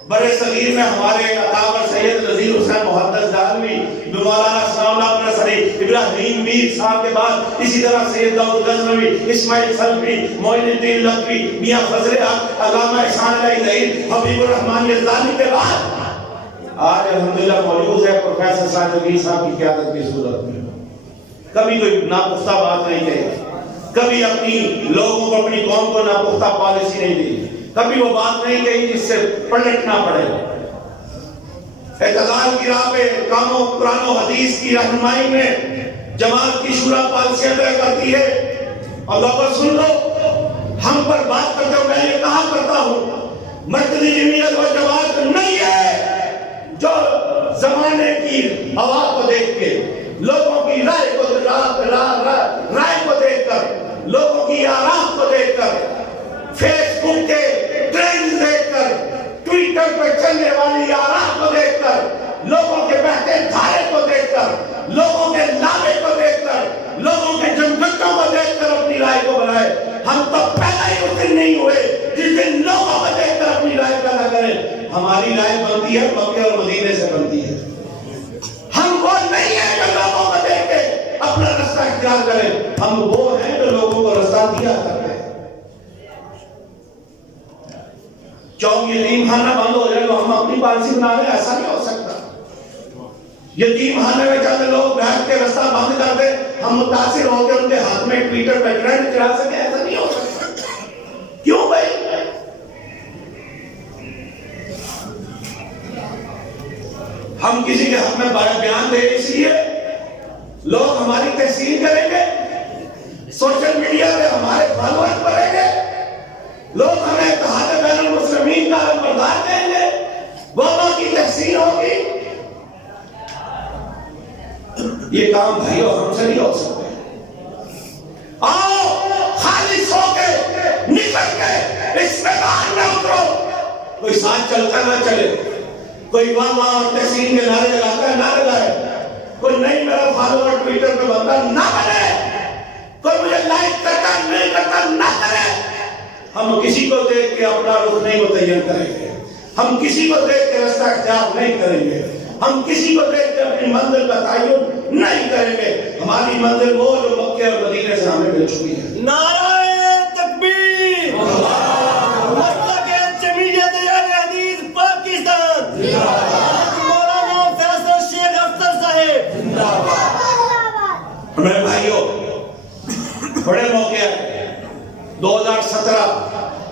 برے صغیر میں ہمارے اکابر سید وزیر حسین محدث دہلوی، مولانا ثناء اللہ مرسلی، ابراہیم میر صاحب کے بعد اسی طرح سید داؤد غزنوی، اسماعیل سلفی، معین الدین لکھوی، میاں فضل حق، علامہ احسان علیہ ظہیر، حبیب الرحمان یزدانی کے بعد آج الحمدللہ موجود ہے پروفیسر ساجد علی صاحب کی قیادت کی صورت میں۔ کبھی کوئی ناپختہ بات نہیں کہی، کبھی اپنی لوگوں کو، اپنی قوم کو ناپختہ پالیسی نہیں دی، کبھی وہ بات نہیں کہی جس سے پلٹنا پڑے۔ اعتدال کی راہ پہ کاموں قرآن و حدیث کی رہنمائی میں جماعت کی شورا پالیسیاں طے کرتی ہے۔ اللہ پر سن لو، ہم پر بات کرتے ہو، میں یہ کہا کرتا ہوں مرکزی جمعیت و جماعت نہیں ہے جو زمانے کی ہوا کو دیکھ کے، لوگوں کی رائے کو دیکھ کر، لوگوں کی آراء کو دیکھ کر، فیس بک کے ٹرینڈ دیکھ کر، ٹویٹر پر چلنے والی آراء کو دیکھ کر، لوگوں کے بہتے دھارے کو دیکھ کر، لوگوں کے لابے کو دیکھ کر، لوگوں کے جمگٹوں کو دیکھ کر اپنی رائے کو بنائے۔ ہم تو پیدا ہی اس دن نہیں ہوئے جس دن لوگوں کو دیکھ کر اپنی رائے پیدا کریں۔ ہماری رائے بنتی ہے مکے اور مدینے سے بنتی ہے۔ ہم وہ نہیں ہیں جو لوگوں کو دیکھ کے اپنا رستہ اختیار کریں، ہم وہ ہیں جو لوگوں کو رستہ دیا کرتے ہیں۔ چوک یتیم خانہ بند ہو جائے تو ہم اپنی پالیسی بنا لیں، ایسا نہیں ہو سکتا۔ یتیم خانے میں جاتے لوگ بیٹھ کے رستہ بند کر دیں، ہم متاثر ہو کے ان کے ہاتھ میں ٹویٹر پہ ٹرینڈ چلا سکیں، ایسا نہیں ہو سکتا۔ کیوں بھائی؟ ہم کسی کے حق میں بیان دیں اس لیے لوگ ہماری تحسین کریں گے، سوشل میڈیا پہ ہمارے فالوورز بڑھیں گے، لوگ ہمیں اتحاد بین المسلمین کا بردار کہیں گے، وہاں کی تحسین ہوگی۔ یہ کام بھائی اور ہم سے نہیں ہو سکتے۔ آؤ خالص ہو کے نکل کے اس میدان میں اترو، کوئی ساتھ چلتا نہ چلے، کوئی واہ واہ اور تحسین کے نعرے لگاتا ہے نہ لگائے، کوئی نہیں میرا فالوور ٹویٹر پہ بنتا نہ بنے، کوئی مجھے لائک کرتا نہیں کرتا نہ کرے، ہم کسی کو دیکھ کے اپنا رخ نہیں متعین کریں گے، ہم کسی کو دیکھ کے رستہ اختیار نہیں کریں گے، ہم کسی کو دیکھ کے اپنی منزل کا تعین نہیں کریں گے۔ ہماری منزل وہ جو مکے اور مدینے سے ہمیں مل چکی ہے۔ نعرہ تکبیر، مسلک جمعیت اہل حدیث پاکستان، مولانا فیصل شیخ افسر صاحب۔ میرے بھائیوں، بڑے موقع ہے 2017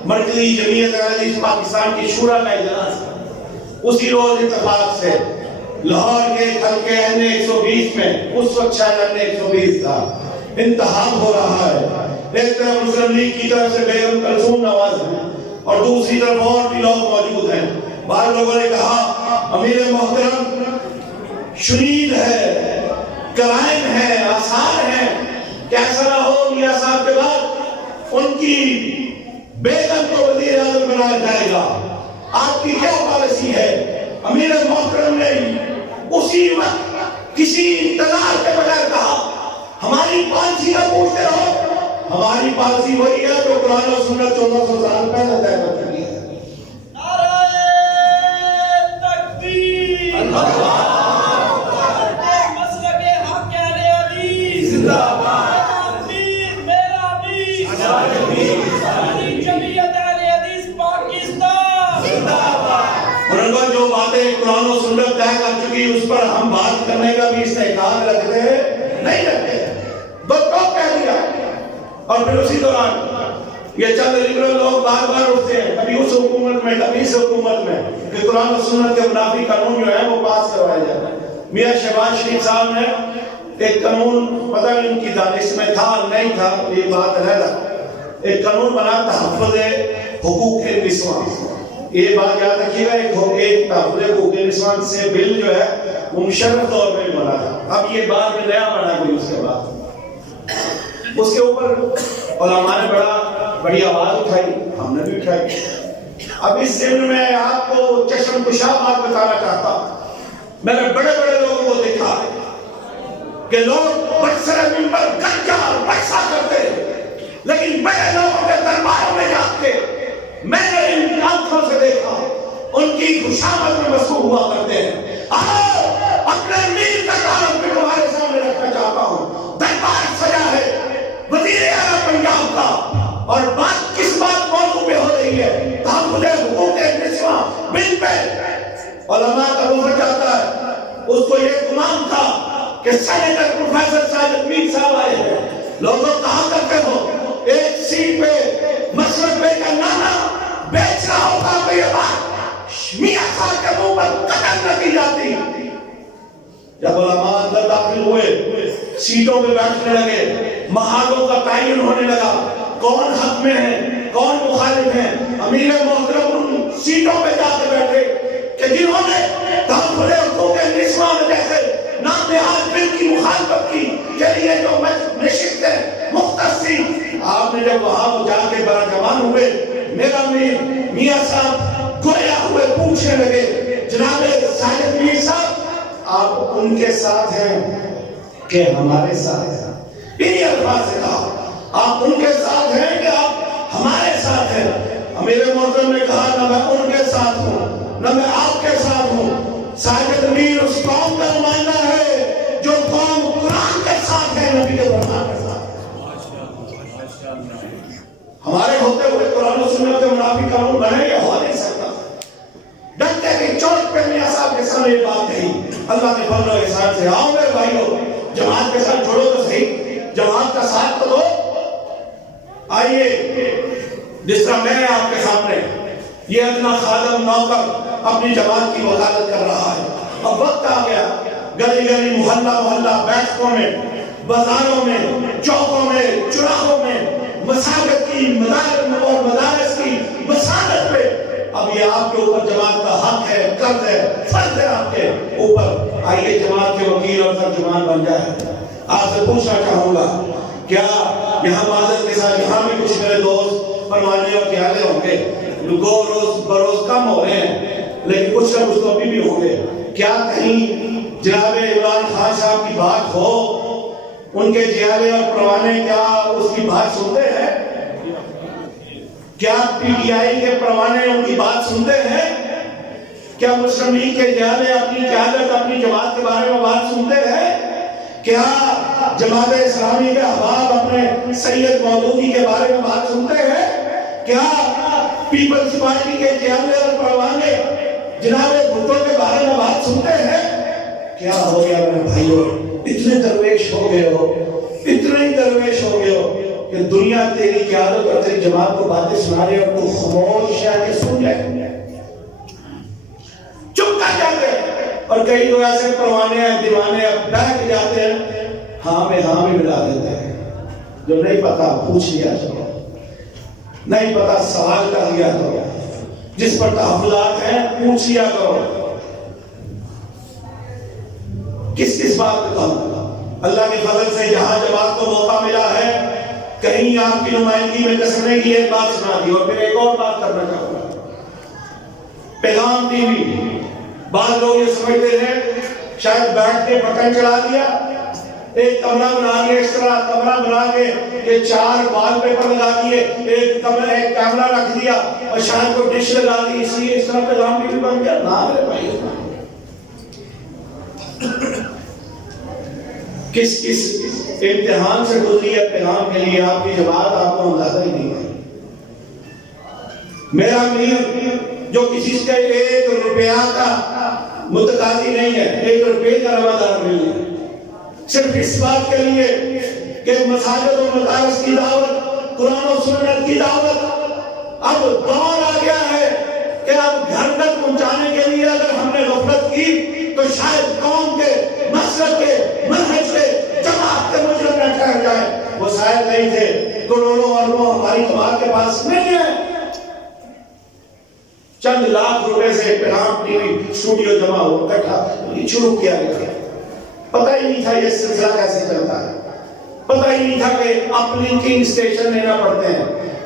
مرکزی جمعیت اہل حدیث پاکستان کی شورا کا اجلاس، اسی روز اتفاق سے لاہور کے حلقے این 120 میں، اس وقت شاید این 120 تھا، انتخاب ہو رہا ہے۔ ایک طرف مسلم لیگ کی طرف سے بیگم کلثوم نواز ہیں اور دوسری طرف اور بھی لوگ موجود ہیں۔ بعض لوگوں نے کہا امیر محترم شدید ہے، کرائم ہے، آسان ہے کہ ایسا نہ ہو میاں صاحب کے بعد ان کی بیگم کو وزیر اعظم بنایا جائے گا، آپ کی کیا پالیسی ہے؟ امیر محترم نے اسی وقت کسی انتظار کے بغیر کہا ہماری پالیسی کا پوچھتے رہو، ہماری پالیسی وہی ہے جو قرآن و سنت 1400 سال پہلے طے کر چکی ہے۔ نعرہ تکبیر، مسلک حق اہل حدیث زندہ باد، میرا بھی جمعیت اہل حدیث پاکستان زندہ باد۔ اور ان جو باتیں قرآن و سنت طے کر چکی اس پر ہم بات کرنے کا بھی استحقاق رکھتے نہیں رکھتے، دو کہہ دیا۔ اور پھر اسی دوران یہ چند لبرل لوگ بار بار اٹھتے ہیں، کبھی اس حکومت میں کبھی اس حکومت میں، کہ قرآن و سنت کے منافی قانون جو ہے وہ پاس کروائے جاتے ہیں۔ میاں شہباز شریف صاحب نے ایک قانون، پتہ نہیں ان کی دانش میں تھا نہیں تھا، یہ بات علیحدہ، ایک قانون بنا تحفظ حقوق نسواں۔ یہ بات یاد رکھیے گا، ایک تحفظ حقوق نسواں سے بل جو ہے وہ مشرف طور پہ بنا تھا، اب یہ بات میں نیا بنا کوئی اس کے بعد۔ اس کے اوپر علماء نے بڑی آواز اٹھائی، ہم نے بھی اٹھائی۔ اب اس ضمن میں آپ کو چشم کشا بات بتانا چاہتا ہوں، میں نے بڑے بڑے لوگوں کو دیکھا کہ لوگ برسر منبر گنجا اور برسا کرتے، لیکن بڑے لوگوں کے درباروں میں جا کے میں نے ان آنکھوں سے دیکھا ان کی خوشامد میں مشغول ہوا کرتے ہیں۔ آؤ اپنے امیر کا کام میں تمہارے سامنے رکھنا چاہتا ہوں، دربار سجا ہے وزیر اعلیٰ پنجاب کا، اور بات کس بات موضوع پہ ہو رہی ہے؟ تحفظ حقوق نسواں بل پہ علماء کا وفد جاتا ہے، اس کو یہ گمان تھا کہ سینیٹر پروفیسر ساجد میر صاحب آئے ہیں، لوگوں کہا کرتے ہو ایک سیٹ پہ مسلک پہ کا نانا بیچ رہا ہوتا تو یہ بات میاں صاحب کے منہ پر قتل نہ کی جاتی۔ جب علماء اندر داخل ہوئے، سیٹوں پہ بیٹھنے لگے، محاذوں کا تعین ہونے لگا، کون حق میں ہے کون مخالف ہے، امیر محترم ان سیٹوں پہ جا کے بیٹھے کہ جنہوں نے تحفظ حقوق نسواں جیسے نام نہاد بل کی مخالفت کی کے لیے جو نشستیں مختص تھی، آپ نے جب وہاں جا کے براجمان ہوئے، میرا امیر میاں صاحب گویا ہوئے پوچھنے لگے جناب ساجد میر صاحب آپ ان کے ساتھ ہیں کہ ہمارے ساتھ ہیں؟ انہی الفاظ سے کہا آپ ان کے ساتھ ہیں کہ آپ ہمارے ساتھ ہیں؟ امیر محترم نے کہا نہ میں ان کے ساتھ ہوں نہ میں آپ کے ساتھ ہوں، ساجد میر اس قوم کا نمائندہ ہے جو قوم قرآن کے ساتھ ہے، نبی کے فرمان کے ساتھ ہے۔ ہمارے ہوتے ہوئے قرآن و سنت کے منافی قانون بنے یہ ہو نہیں سکتا۔ ڈنڈے کی چوٹ پہ میاں صاحب کے سامنے یہ بات کہی، اللہ کے فضل و احسان سے آؤ میرے بھائیو جماعت کے ساتھ جڑو تو صحیح، جماعت کا ساتھ تو دو۔ آئیے جس طرح میں آپ کے سامنے یہ ادنا خادم نوکر اپنی جماعت کی وکالت کر رہا ہے، اب وقت آ گیا گلی گلی محلہ محلہ بیٹھکوں میں بازاروں میں چوکوں میں چراہوں میں مساجد کی مدارس کی مساجد پہ اب یہ آپ کے اوپر جماعت کا حق ہے، قرض ہے، فرض ہے آپ کے اوپر۔ آئیے جماعت کے وکیل اور ترجمان بن جائے۔ آپ سے پوچھنا چاہوں گا کیا یہاں معذرت کے ساتھ یہاں بھی کچھ میرے دوست پروانے اور پیالے ہوں گے، روز بروز کم ہو رہے ہیں، لیکن کچھ نہ کچھ تو ابھی بھی ہوں گے. کیا کہیں جناب عمران خان صاحب کی بات ہو, ان کے جیالے اور پروانے کیا اس کی بات سنتے ہیں؟ کیا پی ٹی آئی کے پروانے ان کی بات سنتے ہیں؟ کیا مسلم لیگ کے جیالے اپنی قیادت اپنی جماعت کے بارے میں بات سنتے ہیں؟ کیا جماعت اسلامی کے احباب اپنے سید مودودی کے بارے میں بات سنتے ہیں؟ کیا پیپلز پارٹی کے جیالے اور پروانے جناب بھٹو کے بارے میں بات سنتے ہیں؟ کیا ہو گیا میرے بھائیو؟ اتنے درویش ہو گئے ہو, اتنے ہی درویش ہو گئے ہو کہ دنیا تیری قیادت اور تیری جماعت کو باتیں سنا رہے اور تو خاموش ہے کہ سن جائے, چپ کر جاتے ہیں. اور کئی لوگ ایسے پروانے ہیں, دیوانے ہیں, بیٹھ جاتے ہیں, ہاں میں ملا دیتے ہیں. جو نہیں پتا پوچھ لیا کرو, نہیں پتا سوال کر لیا کرو, جس پر تحفظات ہیں پوچھ لیا کرو. کس بات کو کہوں؟ اللہ کے فضل سے جہاں جماعت کو موقع ملا ہے کہیں آپ کی نمائندگی میں کسنے کی ایک بات سنا دی. اور پھر ایک اور بات کرنا چاہوں گا. پیغام ٹی وی, بعض لوگ یہ سمجھتے ہیں شاید بیٹھ کے بٹن چلا دیا, ایک کمرہ بنا کے, اس طرح کمرہ بنا کے یہ 4 وال پیپر لگا دیے, ایک کیمرہ رکھ دیا اور شاید کو ڈش لگا دی, اس لیے اس طرح پیغام ٹی وی بن گیا. نہ میرے بھائی, کس امتحان سے گزری ہے پیغام کے لیے آپ کی جماعت, آپ کو اندازہ ہی نہیں ہے. میرا امیر جو کسی سے 1 روپیہ کا متقاضی نہیں ہے, 1 روپے کا روادار نہیں ہے, صرف اس بات کے لیے کہ مساجد و مدارس کی دعوت, قرآن و سنت کی دعوت. اب دور آ گیا ہے کہ اب گھر تک پہنچانے کے لیے اگر ہم نے غفلت کی تو شاید قوم کے مسلک کے منہج کے جماعت کے مجرم نہ ٹھہر جائے. وہ شاید نہیں تھے, کروڑوں اربوں ہماری جماعت کے پاس نہیں ہے. چند لاکھ روپے سے پیغام ٹی وی اسٹوڈیو جمع ہو کٹھا شروع کیا گیا. پتہ ہی نہیں تھا یہ سلسلہ کیسے چلتا ہے, پتہ ہی نہیں تھا کہ اپ لنکنگ اسٹیشن لینا پڑتے ہیں,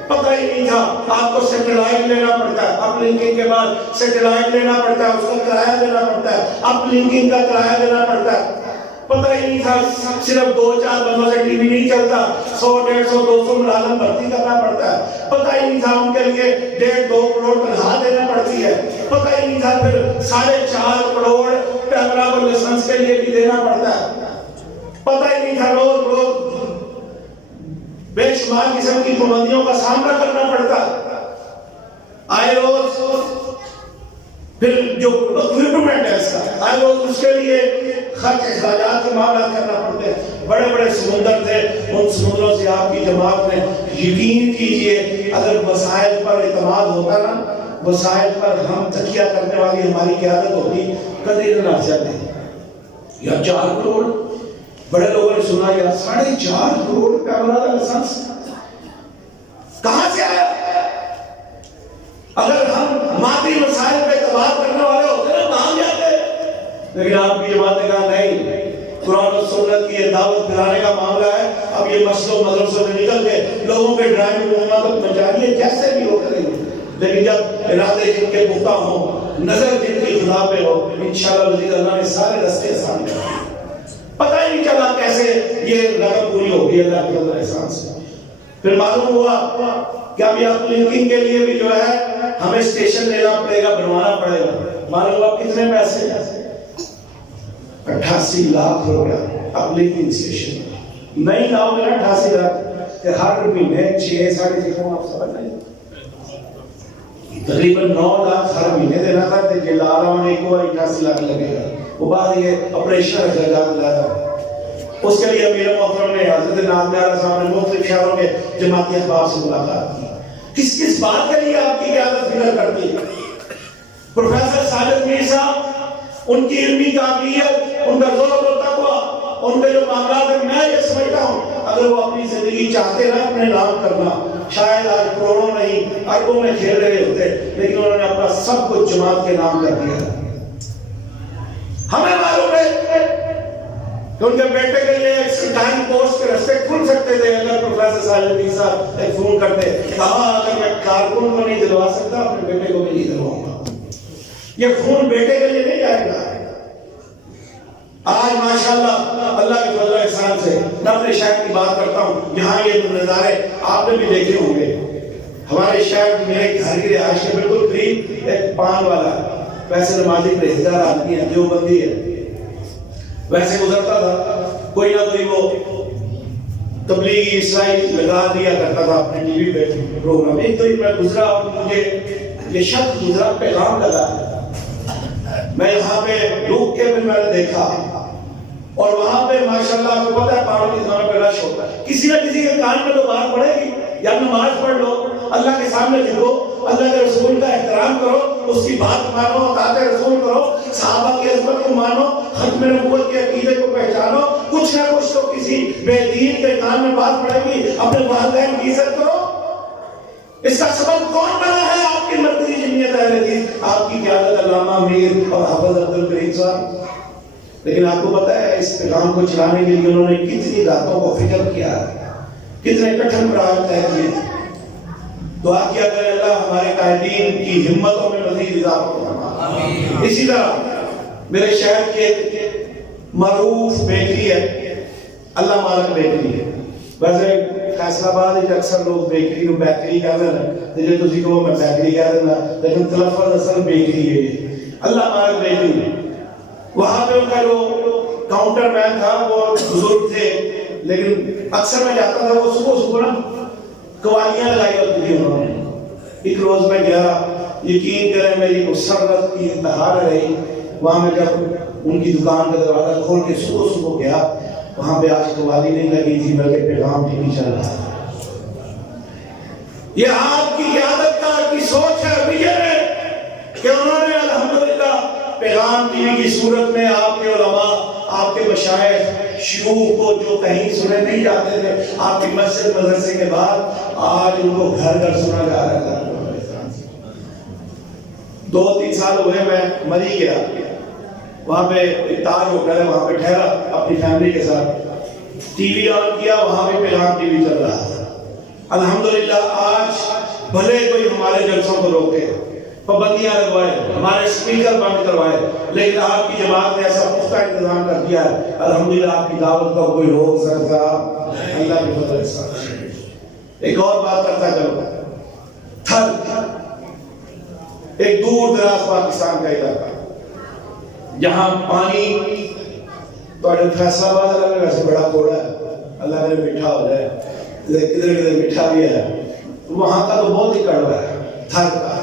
پتہ ہی نہیں تھا آپ کو سیٹلائٹ لینا پڑتا ہے, اپ لنکنگ کے بعد سیٹلائٹ لینا پڑتا ہے, اس کا کرایہ دینا پڑتا ہے, اپ لنکنگ کا کرایہ دینا پڑتا ہے. پتہ ہی نہیں تھا صرف 2-4 بندوں سے ٹی وی نہیں چلتا, 100, 150, 200 ملازم بھرتی کرنا پڑتا ہے. پتہ ہی نہیں تھا ان کے لیے 1.5-2 کروڑ تنخواہ دینا پڑتی ہے. پتہ ہی نہیں تھا پھر 4.5 کروڑ کیمرہ اور لائسنس کے لیے بھی دینا پڑتا ہے. پتہ ہی نہیں تھا روز بے شمار قسم کی پابندیوں کا سامنا کرنا پڑتا ہے. آئے روز پھر جو اکوپمنٹ ہے اس کا, آئے روز اس کے لیے خرچ اخراجات کے معاملات کرنا پڑتے ہیں. بڑے بڑے سمندر تھے, ان سمندروں سے آپ کی جماعت نے, یقین کیجئے اگر وسائل پر اعتماد ہوتا نا, وسائل پر ہم تکیہ کرنے والی ہماری قیادت ہوتی, کدی نہ نہ جاتے. یا 4 کروڑ بڑے لوگوں نے سنا, یا 4.5 کروڑ کیمرہ کا لائسنس کہاں سے آیا؟ اگر ہم مادی مسائل پہ اعتماد کرنے والے ہوتے نا کہاں جاتے. لیکن آپ کی جماعت نے کہا نہیں, قرآن و سنت کی دعوت پھیلانے کا معاملہ ہے, اب یہ مسجدوں مدرسوں میں نکل کے لوگوں کے ڈرائیونگ روموں تک پہنچائیے, جیسے بھی ہو کریں گے. لیکن جب ارادے جن کے پختہ ہوں, نظر جن کی خدا پہ ہو, انشاءاللہ وزیر اللہ نے سارے راستے آسان کر دیے. پتہ ہی نہیں چلا کیسے یہ رقم پوری ہو گئی اللہ کے فضل احسان سے. پھر معلوم ہوا کہ اب یہ لنکنگ کے لیے بھی جو ہے ہمیں اسٹیشن لینا پڑے گا, بنوانا پڑے گا. معلوم ہوا کتنے پیسے, 88 لاکھ روپیہ اپ لنکنگ اسٹیشن. نہیں لاؤ گے نا 88 لاکھ کہ ہر مہینے 6-6.5 آپ سمجھ نہیں, تقریباً 9 لاکھ ہر مہینے دینا تھا. کہ لا رہا ہوں ایک اور 88 لاکھ لگے گا. وہ بعد یہ آپریشن اخراجات لایا, اس کے لیے امیر محترم نے حضرت نامدار صاحب نے مختلف شہروں کے جماعتی احباب سے ملاقات کی. کس بات کے لیے آپ کی قیادت فکر کرتی ہے؟ پروفیسر ساجد میر صاحب, ان کی علمی قابلیت, ان کا ذوق و تقویٰ, ان کے جو معاملات ہیں, میں یہ سمجھتا ہوں اگر وہ اپنی زندگی چاہتے نا اپنے نام کرنا, شاید آج کروڑوں نہیں اربوں میں کھیل رہے ہوتے, لیکن انہوں نے اپنا سب کچھ جماعت کے نام کر دیا. ہمیں معلوم ہے کہ ان کے بیٹے کے لیے ایک ٹائم پوسٹ کے رستے کھل سکتے تھے اگر پروفیسر ساجد میر صاحب ایک فون کرتے, کہا اگر میں کارکن کو نہیں دلوا سکتا اپنے بیٹے کو بھی نہیں دلواؤں گا. یہ خون بیٹے کے لیے نہیں جائے گا. آج ماشاءاللہ اللہ کے فضل و احسان سے میں اپنے شہر کی بات کرتا ہوں. یہاں یہ نظارے آپ نے بھی دیکھے ہوں گے. ہمارے شہر میرے گھر کی رہائش کے بالکل قریب ایک پان والا ہے. ویسے نمازی پرہیزگار آدمی ہے, دیوبندی ہے. ویسے گزرتا تھا, کوئی نہ کوئی وہ تبلیغی عیسائی لگا دیا کرتا تھا اپنے ٹی وی پہ پروگرام. ایک دن میں گزرا اور مجھے یہ شخص گزرا, پیغام لگا. میں یہاں پہ رک کے بھی میں نے دیکھا, اور وہاں پہ ماشاءاللہ آپ کو پتا ہے پاؤں کی زبان پہ رش ہوتا ہے. کسی نہ کسی کے کان میں تو بات پڑے گی. یا نماز پڑھ لو, اللہ کے سامنے جھکو, اللہ کے رسول کا احترام کرو, اس کی بات مانو, اطاعت رسول کرو, صحابہ کی عظمت کو مانو, ختم نبوت کے عقیدے کو پہچانو. کچھ نہ کچھ تو کسی بے دین کے کان میں بات پڑے گی. اپنے والدین کی عزت کرو. اس کا سبب کون بنا ہے؟ آپ کی مرکزی جمعیت اہل حدیث, آپ کی قیادت علامہ امیر اور حافظ عبد الکریم صاحب. لیکن آپ کو پتا ہے اس پیغام کو چلانے کے لیے انہوں نے کتنی راتوں کو فکر کیا, کتنے کٹھن پڑاؤ طے کیے. دعا کیا کرے اللہ ہمارے قائدین کی ہمتوں میں مزید اضافہ فرمائے. اسی طرح میرے شہر کے معروف بیکری ہے, اللہ مالک بیکری ہے. ویسے فیصل آباد اکثر لوگ بیکری کو بیکری کہتے ہیں, تو جو تسی کو میں بیکری کہہ دینا, لیکن تلفظ اصل بیکری ہے. اللہ مالک بیکری ہے. وہاں پہ ان کا جو کاؤنٹر مین تھا وہ بزرگ تھے, لیکن اکثر میں جاتا تھا, وہ صبح صبح نا قوالیاں لگائی ہوتی تھی انہوں نے. ایک روز میں گیا, یقین کریں میری مسرت کی انتہا نہ رہی. وہاں میں جب ان کی دکان کا دروازہ کھول کے صبح صبح گیا, وہاں پہ آج قوالی نہیں لگی تھی بلکہ پیغام ٹی وی چل رہا تھا. یہ آپ کی قیادت کا کی سوچ ہے, ویژن ہے کہ انہوں نے الحمدللہ پیغام ٹی وی کی صورت میں آپ کے علماء, آپ کے مشائخ, شیوخ کو جو کہیں سنے نہیں جاتے تھے آپ کی مسجد مدرسے کے بعد, آج ان کو گھر گھر سنا جا رہا ہے. 2-3 سال ہوئے میں مری گیا, وہاں پہ ایک تاج ہوٹل ہے, وہاں پہ ٹھہرا اپنی فیملی کے ساتھ. ٹی وی آن کیا, وہاں پہ پیغام ٹی وی چل رہا تھا. الحمدللہ آج بھلے کوئی ہمارے جلسوں کو روکے, پابندیاں لگوائے, ہمارے اسپیکر بند کروائے, لیکن آپ کی جماعت نے ایسا پختہ انتظام کر دیا ہے, الحمدللہ آپ کی دعوت کو کوئی روک سکتا اللہ کے فضل سے. ایک اور بات کرتا چلو, تھل ایک دور دراز پاکستان کا علاقہ جہاں پانی تو فیصلہ آباد علاقہ ویسے بڑا تھوڑا ہے, اللہ میرے میٹھا ہو جائے, کدھر کدھر میٹھا بھی ہے, وہاں کا تو بہت ہی کڑوا ہے. تھل کا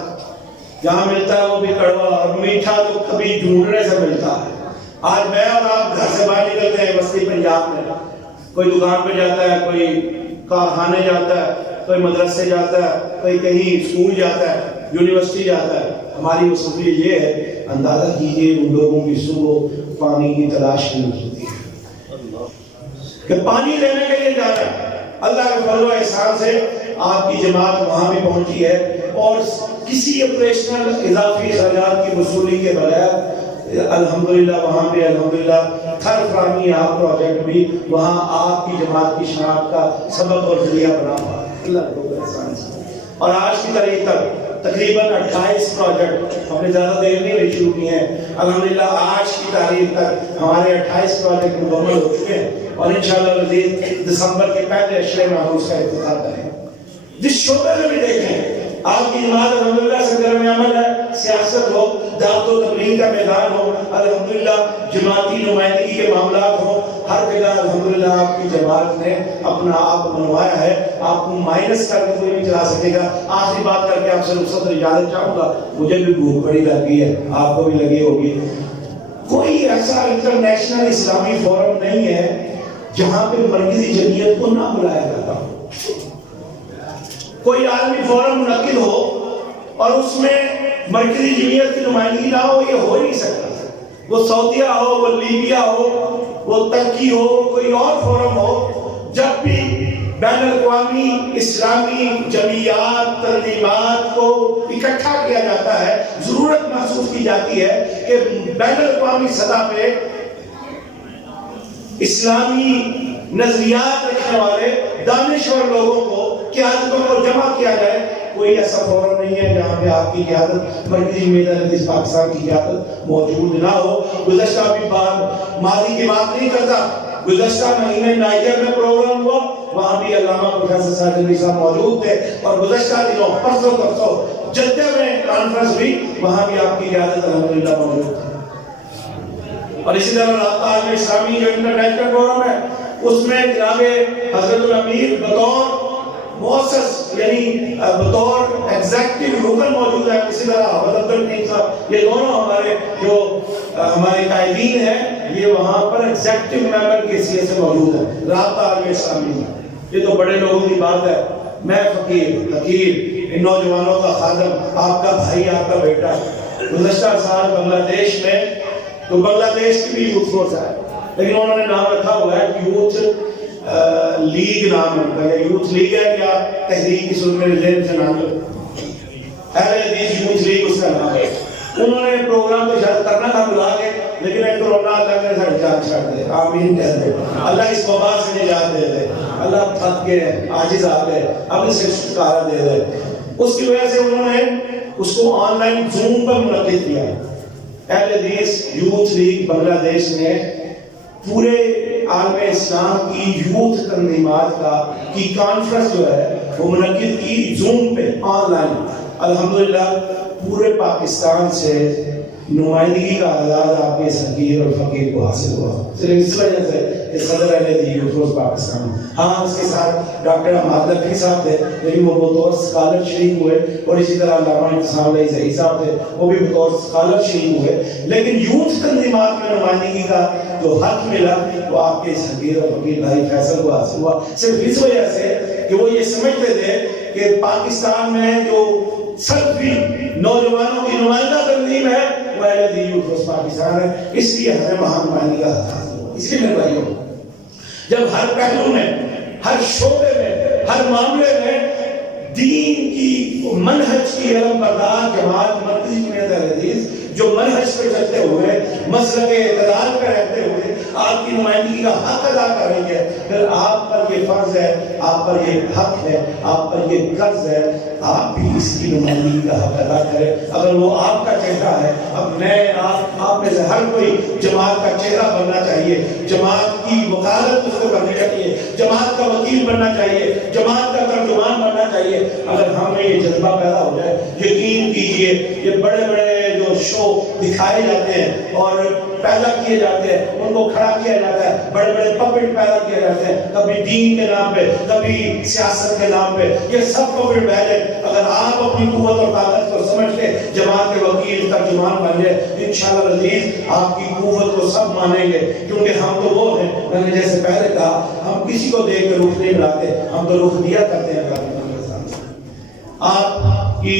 جہاں ملتا ہے وہ بھی کڑوا, اور میٹھا تو کبھی ڈھونڈنے سے ملتا ہے. آج میں اور آپ گھر سے باہر نکلتے ہیں وسطی پنجاب میں, کوئی دکان پہ جاتا ہے, کوئی کارخانے جاتا ہے, کوئی مدرسے جاتا ہے, کوئی کہیں اسکول جاتا ہے, یونیورسٹی جاتا ہے. ہماری مصروفی یہ ہے, اندازہ کیجئے ان لوگوں کی صبح پانی کی تلاش نہیں ہوتی ہے کہ پانی لینے کے لیے جانا ہے. اللہ کے فضل و احسان سے آپ کی جماعت وہاں بھی پہنچی ہے, اور کسی اپریشنل اضافی اخراجات کی وصولی کے بغیر الحمدللہ وہاں پہ الحمدللہ تھر فراہمی آپ پروجیکٹ بھی وہاں آپ کی جماعت کی شناخت کا سبب اور ذریعہ بنا ہوا ہے اللہ کے احسان سے. اور آج کی تاریخ تک تقریباً 28 پروجیکٹ ہم نے زیادہ دیر نہیں شروع کیے ہیں. الحمدللہ آج کی تاریخ تک ہمارے 28 پروجیکٹ مکمل ہو چکے ہیں, اور انشاءاللہ مزید دسمبر کے پہلے اشرے میں ہم اس کا افتتاح کریں گے. جس شعبے میں بھی دیکھیں آپ کی جماعت الحمدللہ سرگرم عمل ہے, سیاست ہو, دعوت و تبلیغ کا میدان ہو, الحمدللہ جماعتی نمائندگی کے معاملات ہو, ہر جگہ الحمدللہ آپ کی جماعت نے اپنا آپ منوایا ہے. آپ کو مائنس کر کے کوئی نہیں چلا سکے گا. آخری بات کر کے آپ سے رخصت اجازت چاہوں گا, مجھے بھی بھوک بڑی لگی ہے, آپ کو بھی لگی ہوگی. کوئی ایسا انٹرنیشنل اسلامی فورم نہیں ہے جہاں پہ مرکزی جمعیت کو نہ بلایا جاتا ہو. کوئی عالمی فورم منعقد ہو اور اس میں مرکزی جمعیت کی نمائندگی نہ ہو, یہ ہو نہیں سکتا. وہ سعودیہ ہو, وہ لیبیا ہو, وہ ترکی ہو, کوئی اور فورم ہو, جب بھی بین الاقوامی اسلامی جمعیات تنظیمات کو اکٹھا کیا جاتا ہے, ضرورت محسوس کی جاتی ہے کہ بین الاقوامی سطح پہ اسلامی نظریات رکھنے والے دانشور لوگوں کو قیادتوں کو جمع کیا جائے, کوئی ایسا فورم نہیں ہے جہاں پہ آپ کی قیادت مرکزی جمعیت اہل حدیث پاکستان کی قیادت موجود نہ ہو. گزشتہ بھی بات ماضی کی بات نہیں کرتا، گزشتہ مہینے نائجر میں پروگرام ہوا، وہاں بھی علامہ پروفیسر ساجد علی صاحب موجود تھے، اور گزشتہ دنوں پرسوں جدہ میں کانفرنس ہوئی، وہاں بھی آپ کی قیادت الحمدللہ موجود تھی. اور اسی طرح رابطہ عالم اسلامی جو انٹرنیشنل فورم ہے، اس میں جناب حضرت الامیر بطور مؤسس یعنی بطور ایگزیکٹو رکن موجود ہے. اسی طرح احمد عبدالرحیم صاحب، یہ دونوں ہمارے جو ہمارے قائدین ہیں، یہ وہاں پر ایگزیکٹو ممبر کی حیثیت سے موجود ہے رابطہ عالم اسلامی میں. یہ تو بڑے لوگوں کی بات ہے. میں فقیر ان نوجوانوں کا خادم، آپ کا بھائی، آپ کا بیٹا. گزشتہ سال بنگلہ دیش میں، تو بنگلہ دیش کی بھی یوتھ فورس ہے، لیکن انہوں نے نام رکھا ہوا ہے یوتھ لیگ. نام ہے یا یوتھ لیگ ہے یا تحریک کی صورت میں ذہن سے نام ہے، اہل حدیث یوتھ لیگ اس کا نام ہے. انہوں نے پروگرام تو شاید کرنا تھا بلا کے، لیکن ایک کورونا اللہ نے ساڑھے جان چھاڑ دے. آمین کہہ دے. اللہ اس وبا سے نجات دے دے. اللہ تھک گئے، عاجز آ گئے، اب اسے چھٹکارا دے دے. اس کی وجہ سے انہوں نے اس کو آن لائن زوم پر منعقد کیا. اہل حدیث یوتھ لیگ بنگلہ دیش نے پورے عالم اسلام کی یوتھ تنظیمات کی کانفرنس جو ہے وہ منعقد کی زوم پہ آن لائن. الحمدللہ پورے پاکستان سے نمائندگی کا اعزاز آپ کے سرکیر اور فقیر کو حاصل ہوا، صرف اس وجہ سے کہ صدر اہل حدیث یوتھ فورس پاکستان. ہاں اس کے ساتھ ڈاکٹر احمد لکھی صاحب تھے، لیکن وہ بطور اسکالر شریک ہوئے، اور اسی طرح علامہ انتصام علیہ زہی صاحب تھے، وہ بھی بطور اسکالر شریک ہوئے. لیکن یوتھ تنظیمات میں نمائندگی کا جو حق ملا وہ آپ کے سرکیر اور فقیر بھائی فیصل کو حاصل ہوا، صرف اس وجہ سے کہ وہ یہ سمجھتے تھے کہ پاکستان میں جو سلفی نوجوانوں کی نمائندہ تنظیم ہے وہ اہل حدیث یوتھ فورس پاکستان ہے. اس لیے ہمیں وہاں نمائندگی کا حق حاصل ہوا. اس لیے میرے بھائیوں، جب ہر پہلو میں، ہر شعبے میں، ہر معاملے میں دین کی منہج کی علم بردار جماعت مرکزی جمعیت اہل حدیث جو منہج پہ چلتے ہوئے، مسلک اعتدال پہ رہتے ہوئے آپ کی نمائندگی کا حق ادا کر رہی ہے، پھر آپ پر یہ فرض ہے، آپ پر یہ حق ہے، آپ پر یہ قرض ہے، آپ بھی اس کی نمائندگی کا حق ادا کریں. اگر وہ آپ کا چہرہ ہے، اب میں آپ میں سے ہر کوئی جماعت کا چہرہ بننا چاہیے، جماعت کی وکالت اس کو کرنی چاہیے، جماعت کا وکیل بننا چاہیے، جماعت کا ترجمان بننا چاہیے. اگر ہمیں یہ جذبہ پیدا ہو جائے، یقین کیجئے یہ بڑے بڑے جو شو دکھائے جاتے ہیں اور پیدا کیے جاتے ہیں، ان کو کھڑا کیا جاتا ہے، بڑے بڑے پپٹ پیدا کیے جاتے ہیں، کبھی دین کے نام پہ، کبھی سیاست کے نام پہ. یہ سب پپٹ پہلے اگر آپ اپنی قوت اور طاقت کو سمجھ کے جماعت کے وکیل ترجمان بن جائے، انشاءاللہ العزیز آپ کی قوت کو سب مانیں گے. کیونکہ ہم تو وہ ہیں، میں نے جیسے پہلے کہا، ہم کسی کو دیکھ کے رخ نہیں بناتے، ہم تو رخ دیا کرتے ہیں. آپ کی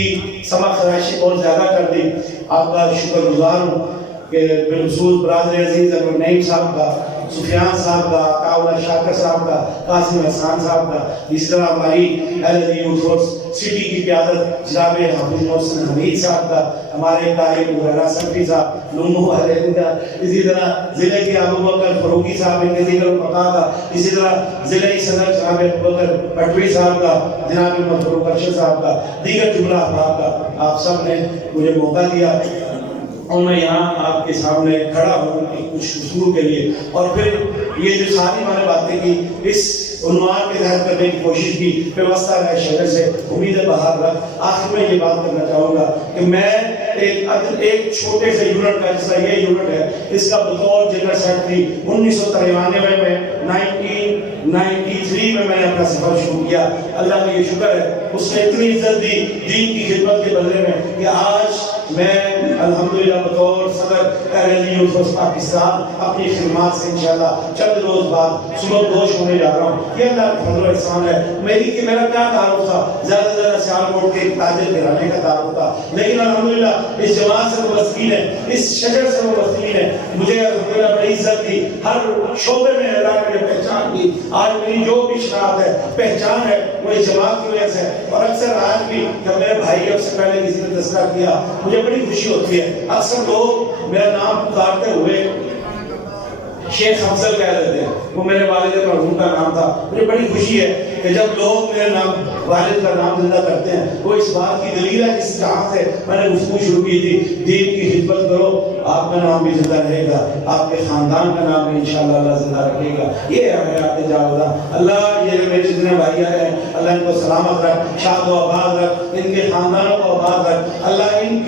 سما خرائشی بہت زیادہ کر دی، آپ کا شکر گزار ہوں کہ بالخصوص برادر عزیز انور نعیم صاحب کا، سفیان صاحب کا، کاولا شاکر صاحب کا، قاسم احسان صاحب کا، اس طرح ہماری اہل حدیث یوتھ فورس سٹی کی قیادت جناب حافظ محسن حمید صاحب کا، ہمارے قاری مغیرہ صفی صاحب، نمو اہل حدیث کا، اسی طرح ضلع کے ابو بکر فروغی صاحب کے ذکر الفقہ کا، اسی طرح ضلعی صدر جناب ابو بکر پٹوی صاحب کا، جناب محمد ارشد صاحب کا، دیگر جملہ احباب کا. آپ سب نے مجھے موقع دیا اور میں یہاں آپ کے سامنے کھڑا ہوں کچھ حصول کے لیے. اور پھر یہ جو ساری میں نے باتیں کی اس عنوان کے تحت کرنے کی کوشش کی، پیوستہ رہے شہر سے امید بہار رکھ. آخر میں یہ بات کرنا چاہوں گا کہ میں ایک چھوٹے سے یونٹ کا، جس کا یہ یونٹ ہے، اس کا بطور جنرل سیکرٹری 1993 میں 1993 میں نے اپنا سفر شروع کیا. اللہ کا یہ شکر ہے، اس نے اتنی عزت دی دین کی خدمت کے بدلے میں کہ آج میں الحمدللہ بطور صدر اہل حدیث یوتھ فورس پاکستان اپنی خدمات سے انشاءاللہ چند روز بعد صبح گوش ہونے جا رہا ہوں. یہ اللہ کا فضل و احسان ہے. میرا کیا تعارف تھا؟ زیادہ سے زیادہ سیالکوٹ کے ایک تاجر گھرانے کا تعارف تھا، لیکن الحمدللہ اس جماعت سے مبسطین ہے، اس شجر سے مبسطین ہے. مجھے الحمدللہ بڑی عزت دی، ہر شعبے میں اللہ نے مجھے پہچان دی. آج میری جو بھی شناخت ہے، پہچان ہے، وہ اس جماعت کی وجہ سے. اور اکثر آج بھی جب میرے بھائی اب سے پہلے کسی نے تذکرہ کیا، مجھے بڑی خوشی ہوتی ہے. اکثر لوگ میرا نام پکارتے ہوئے شیخ افضل کہہ دیتے ہیں، وہ میرے والد مرحوم کا نام تھا. مجھے بڑی خوشی ہے کہ جب لوگ میرے نام والد کا نام زندہ کرتے ہیں، وہ اس بات کی دلیل ہے جس جہاں سے میں نے گفتگو شروع کی تھی، دین کی خدمت کرو، آپ کا نام بھی زندہ رہے گا، آپ کے خاندان کا نام بھی انشاءاللہ اللہ زندہ رکھے گا. یہ ہے حیات جاودہ. اللہ یہ میرے جتنے بھائی آئے ہیں اللہ ان کو سلامت رکھ، شاد و آباد رکھ، ان کے خاندانوں کو آباد رکھ. اللہ ان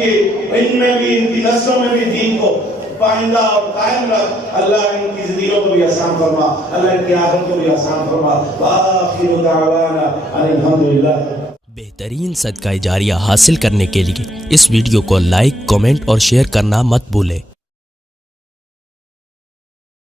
میں بھی، ان کی نسلوں میں بھی دین کو پائندہ اور قائم رکھ. اللہ ان کی زندگیوں کو بھی آسان فرما، اللہ ان کی آخرت کو بھی آسان فرما. وآخر دعوانا ان الحمدللہ. بہترین صدقہ جاریہ حاصل کرنے کے لیے اس ویڈیو کو لائک، کمنٹ اور شیئر کرنا مت بھولیں.